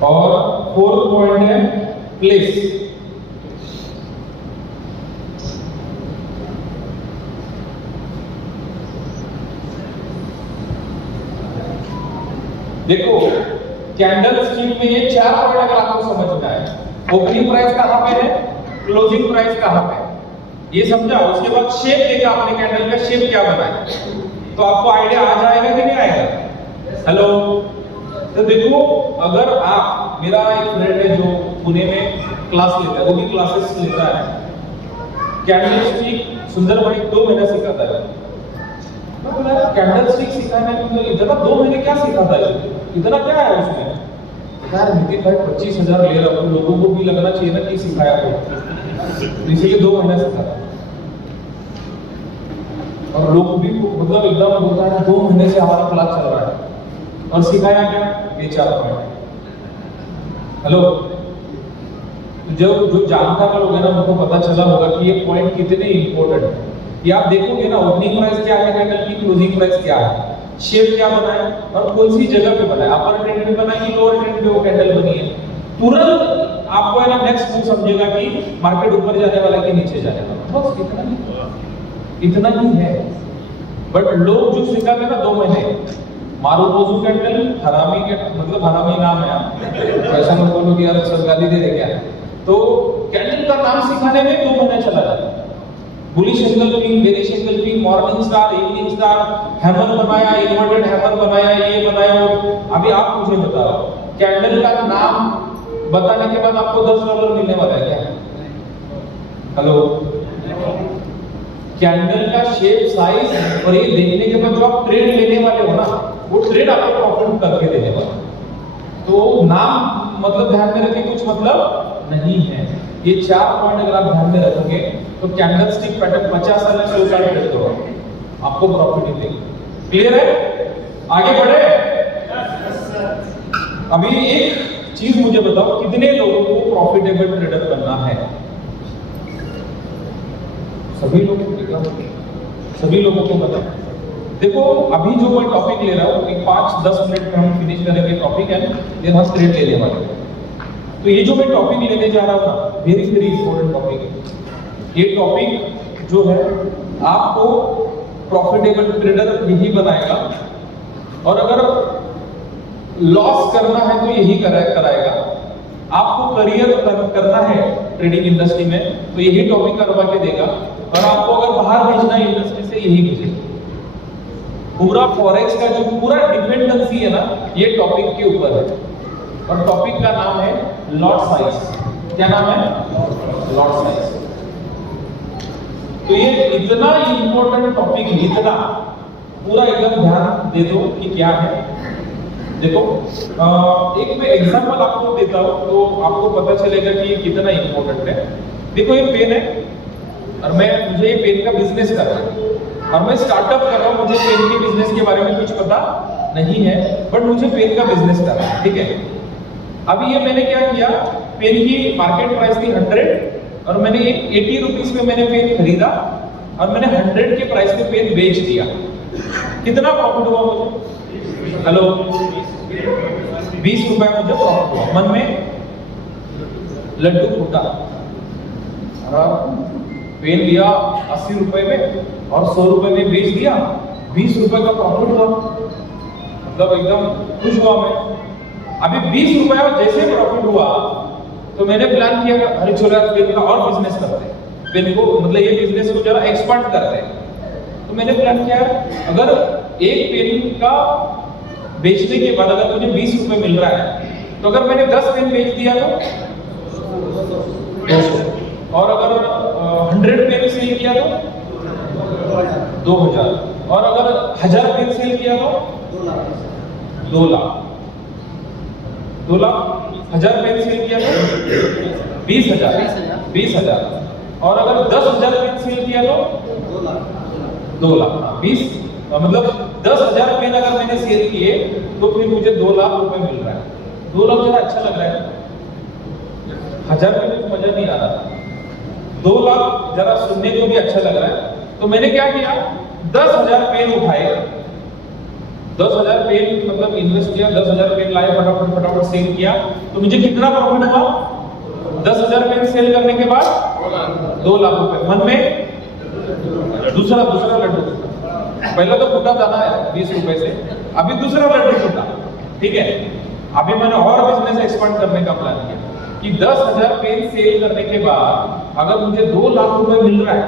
और फोर्थ पॉइंट है प्लेस। देखो कैंडल स्टिक में ये 4 पॉइंट अगर आपको समझना है, ओपनिंग प्राइस कहां पे है, क्लोजिंग प्राइस कहां पे है, ये समझा। उसके बाद शेप देखा आपने, कैंडल का शेप क्या बना है, तो आपको आइडिया आ जाएगा कि नहीं आएगा। हेलो, तो देखो अगर आप, मेरा एक फ्रेंड है जो पुणे में क्लास लेता है, वो भी क्लासेस लेता है, कैंडल स्टिक सुंदर भाई 2 महीने सिखाता है। कैंडल स्टिक सिखाने में इतना 2 महीने क्या सिखाता है, इतना क्या है उसमें यार। नितिन भाई 25,000 ले रहा हूँ, लोगों को भी लगना चाहिए ना कि सिखाया हो, इसीलिए 2 महीना सिखाता है। और लोग भी मतलब एकदम बोलता है 2 महीने से हमारा क्लास चल रहा है, और सिखाया क्या, ये 4 पॉइंट। हेलो, जो जानता लोग है ना उनको पता चला होगा कि ये पॉइंट कितने इंपॉर्टेंट है। ये आप देखोगे ना, ओपनिंग प्राइस क्या है कैंडल की, क्लोजिंग प्राइस क्या है, शेप क्या बना है और कौन सी जगह पे बना है, अपर ट्रेंड पे बना है कि लोअर ट्रेंड पे वो कैंडल बनी है। तुरंत आपको है ना नेक्स्ट मूव समझेगा कि मार्केट ऊपर जाने वाला कि नीचे जाने वाला, बस इतना ही है। बट लोग जो सिखाते हैं ना 2 महीने, मारुतोजू कैंडल, हरामी के मतलब हरामी नाम है, ऐसा मत बोलो कि यार सब गाली दे रहे क्या। तो कैंडल का नाम सिखाने में 2 महीने चला जाता है। Bullish engulfing, bearish engulfing, morning star, evening star, hammer बनाया, इन्वर्टेड हैमर बनाया, ये बनाया। अभी आप मुझे बताओ, कैंडल का नाम बताने के बाद आपको $10 मिलने वाला है क्या? हेलो, कैंडल का शेप, साइज और ये देखने के बाद जो आप ट्रेड लेने वाले हो ना, वो ट्रेड आपको प्रॉफिट करके देने वाला। तो नाम मतलब ध्यान में रखिए, कुछ मतलब नहीं है। ये 4 पॉइंट अगर आप ध्यान में रखोगे तो कैंडल स्टिक पैटर्न 50 साल 100 साल ट्रेड करो, आपको प्रॉफिट मिलेगा। क्लियर है? आगे बढ़े। अभी एक चीज मुझे बताओ, कितने लोगों को प्रॉफिटेबल ट्रेडर बनना है? सभी लोगों को बताओ। देखो अभी जो मैं टॉपिक ले रहा हूँ, 5-10 मिनट में हम फिनिश करेंगे टॉपिक है, देन हम ट्रेड लेने वाले हैं। तो ये जो मैं टॉपिक लेने जा रहा हूँ ना, वेरी वेरी इंपॉर्टेंट टॉपिक है। ये टॉपिक जो है आपको प्रॉफिटेबल ट्रेडर यही बनाएगा, और अगर लॉस करना है तो यही कराएगा। आपको करियर करना है ट्रेडिंग इंडस्ट्री में तो यही टॉपिक करवा के देगा, और आपको अगर बाहर भेजना है इंडस्ट्री से यही भेजेगा। पूरा फॉरेक्स का जो पूरा डिपेंडेंसी है ना, ये टॉपिक के ऊपर है, और टॉपिक का नाम है लॉट साइज। क्या नाम है? Lot size. तो ये इतना इंपॉर्टेंट टॉपिक है, इतना पूरा एकदम ध्यान दे दो कि क्या है। देखो एक मैं एग्जांपल आपको देता हूं तो आपको पता चलेगा कि ये कितना इंपॉर्टेंट है। देखो ये पेन है, और मुझे ये पेन का बिजनेस करना है, और मैं स्टार्टअप कर रहा हूं। मुझे पेन के बिजनेस के बारे में कुछ पता नहीं है, बट मुझे पेन का बिजनेस करना है, ठीक है। अभी ये मैंने क्या किया, पेन की मार्केट प्राइस थी 100, और मैंने 80 रुपीज में मैंने पेन खरीदा, और मैंने 100 के प्राइस पे पेन बेच दिया। कितना प्रॉफिट हुआ मुझे? हेलो, 20 रुपए मुझे प्रॉफिट हुआ। मन में लड्डू फूटा, पेन लिया 80 रुपए में और 100 रुपए में बेच दिया, 20 रुपए का प्रॉफिट हुआ, मतलब एकदम खुश हुआ मैं। अभी 20 रुपए और जैसे प्रॉफिट हुआ तो मैंने प्लान किया अरे चलो यार पेन का और बिजनेस करते हैं, पेन को मतलब ये बिजनेस को जरा एक्सपांड करते हैं। तो मैंने प्लान किया अगर एक पेन का बेचने के बाद अगर मुझे 20 रुपए मिल रहा है तो अगर मैंने 10 पेन बेच दिया तो 200, और अगर 100 पेन सेल किया तो 2000, और अगर 1000 पेन सेल किया तो 2 लाख, 2 लाख, 1000 पेन सेल किया तो 20,000, और अगर 10,000 पेन सेल किया तो 2 लाख, 20 मतलब 10,000 पेन अगर मैंने सेल किए तो फिर मुझे 2 लाख रुपए मिल रहा है। 2 लाख जरा अच्छा लग रहा है, 1000 पेन में मजा नहीं आ रहा था, 2 लाख जरा सुनने को भी अच्छा लग रहा है। तो मैंने क्या किया 10,000 पेन उठाए, 10,000 पेन मतलब इन्वेस्ट किया, 10,000 पेन लाए, फटाफट फटाफट सेल किया। तो मुझे कितना प्रॉफिट हुआ 10,000 पेन सेल करने के बाद 2 लाख रुपए। मन में दूसरा लड्डू, पहला तो फूटा था ना 20 रुपए से, अभी दूसरा लड्डू फूटा, ठीक है। अभी मैंने और बिजनेस एक्सपांड करने का प्लान किया कि 10,000 पेन सेल करने के बाद अगर मुझे 2 लाख रुपए मिल रहा है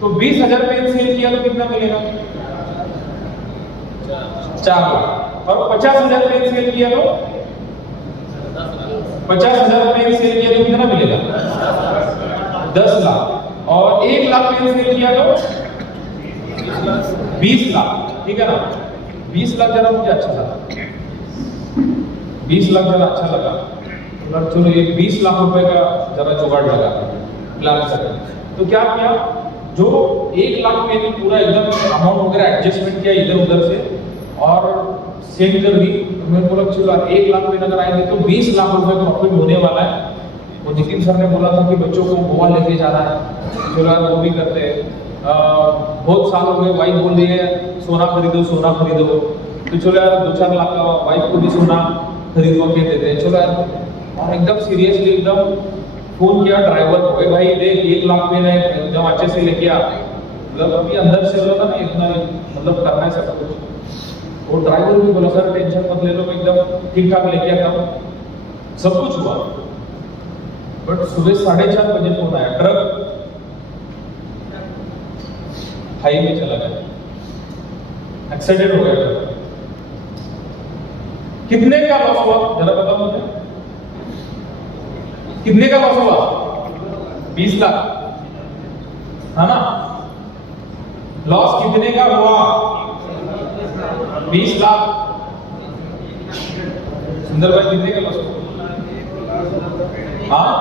तो 20,000 पेन सेल किया तो कितना मिलेगा 4 लाख, और 50,000 पेन सेल किया तो 50,000 पेन सेल किया तो कितना मिलेगा 10 लाख, और 1 लाख पेन सेल किया तो 20 लाख, ठीक है ना। 20 लाख जरा मुझे अच्छा लगा, 20 लाख जरा अच्छा लगा, चलो ये 20 लाख रुपए का जरा जुगाड़ लगा प्लान कर। तो क्या किया, जो 1 लाख पेन पूरा एकदम अमाउंट वगैरह एडजस्टमेंट किया इधर उधर से और सेंड कर दी। मैंने बोला चलो 1 लाख पेन अगर आएंगे तो 20 लाख रुपए प्रॉफिट होने वाला है। वो नितिन सर ने बोला था कि बच्चों को गोवा लेके जाना है, चलो यार वो भी करते हैं। बहुत साल हो गए, वाइफ बोल रही है सोना खरीदो सोना खरीदो, तो चलो यार 2-4 लाख का वाइफ को भी सोना खरीदवा के देते हैं, चलो यार। और एकदम सीरियसली एकदम फोन किया ड्राइवर को, भाई देख 1 लाख पेन है, एकदम अच्छे से लेके आ, मतलब अभी अंदर से बोला ना इतना मतलब करना है सब कुछ। वो ड्राइवर भी बोला सर टेंशन मत ले लो, एकदम ठीक ठाक लेके आता हूँ, सब कुछ हुआ। बट सुबह 4:30 बजे फोन आया, ट्रक हाईवे में चला गया, एक्सीडेंट हो गया ट्रक। कितने का लॉस हुआ जरा बताओ मुझे, कितने का लॉस हुआ 20 लाख, है ना। लॉस कितने का हुआ 20 लाख। सुंदर भाई कितने का लॉस हुआ? हाँ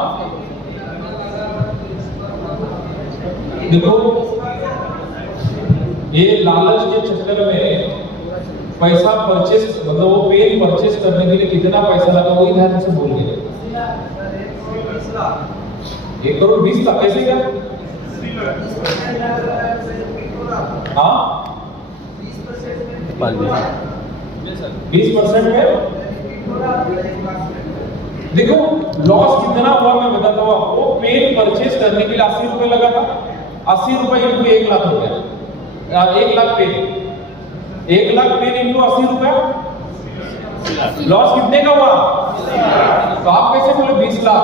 देखो, ये लालच के चक्कर में पैसा परचेस मतलब वो पेन परचेस करने के लिए कितना पैसा लगा वही ध्यान से भूल गए। 1 करोड़ 20 लाख कैसे क्या? हाँ 20% में देखो लॉस कितना हुआ मैं बताता हूँ आपको। पेन परचेस करने के लिए 80 रुपए लगा था, 80 रुपए इंटू 1 लाख हो गया, 1 lakh pen, 1 lakh pen into 80 रुपया, लॉस कितने का हुआ? तो आप कैसे बोले 20 लाख?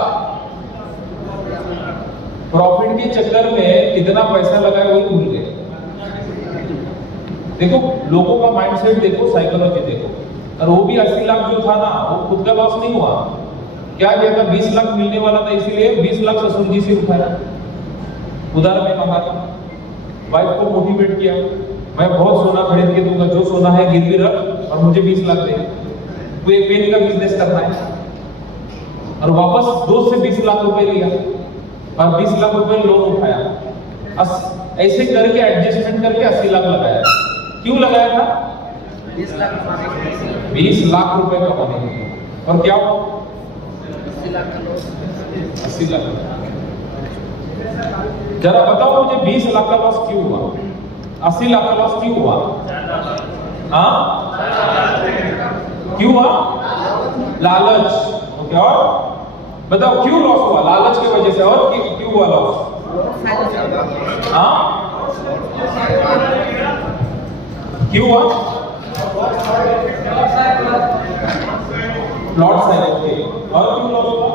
प्रॉफिट के चक्कर में कितना पैसा लगा वही भूल गए। देखो लोगों का माइंडसेट देखो, साइकोलॉजी देखो। और वो भी 80 लाख जो था ना वो खुद का लॉस नहीं हुआ, क्या किया था 20 लाख मिलने वाला था इसलिए 20 लाख ससुर जी से उठाया, उधार में मंगा था, वाइफ को मोटिवेट किया मैं बहुत सोना खरीद के दूंगा, जो सोना है गिरवी रख और मुझे 20 लाख दे, वो एक पेन का बिजनेस करना है। और वापस दोस्त से 20 लाख रुपए लिया और 20 लाख रुपए लोन उठाया, ऐसे करके एडजस्टमेंट करके 80 लाख लगाया। क्यों लगाया था? 20 लाख रुपए कमाने के लिए। और क्या हुआ? 80 लाख। जरा बताओ मुझे 20 लाख का लॉस क्यों हुआ, 80 लाख का लॉस क्यों हुआ? हाँ क्यों हुआ? लालच। ओके, और बताओ क्यों लॉस हुआ? लालच की वजह से। और क्यों हुआ लॉस? हाँ क्यों हुआ? Lot size okay. और क्यों लॉस हुआ?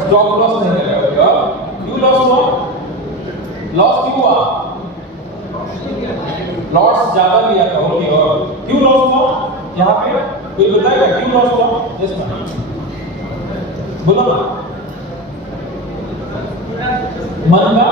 स्टॉप लॉस नहीं करेगा। क्यों लॉस हुआ? लॉस क्यों हुआ? लॉट्स ज्यादा लिया था ओके। और क्यों लॉस हुआ? यहाँ पे कोई बताएगा क्यों लॉस हुआ? यस मैम बोलो ना। मंदा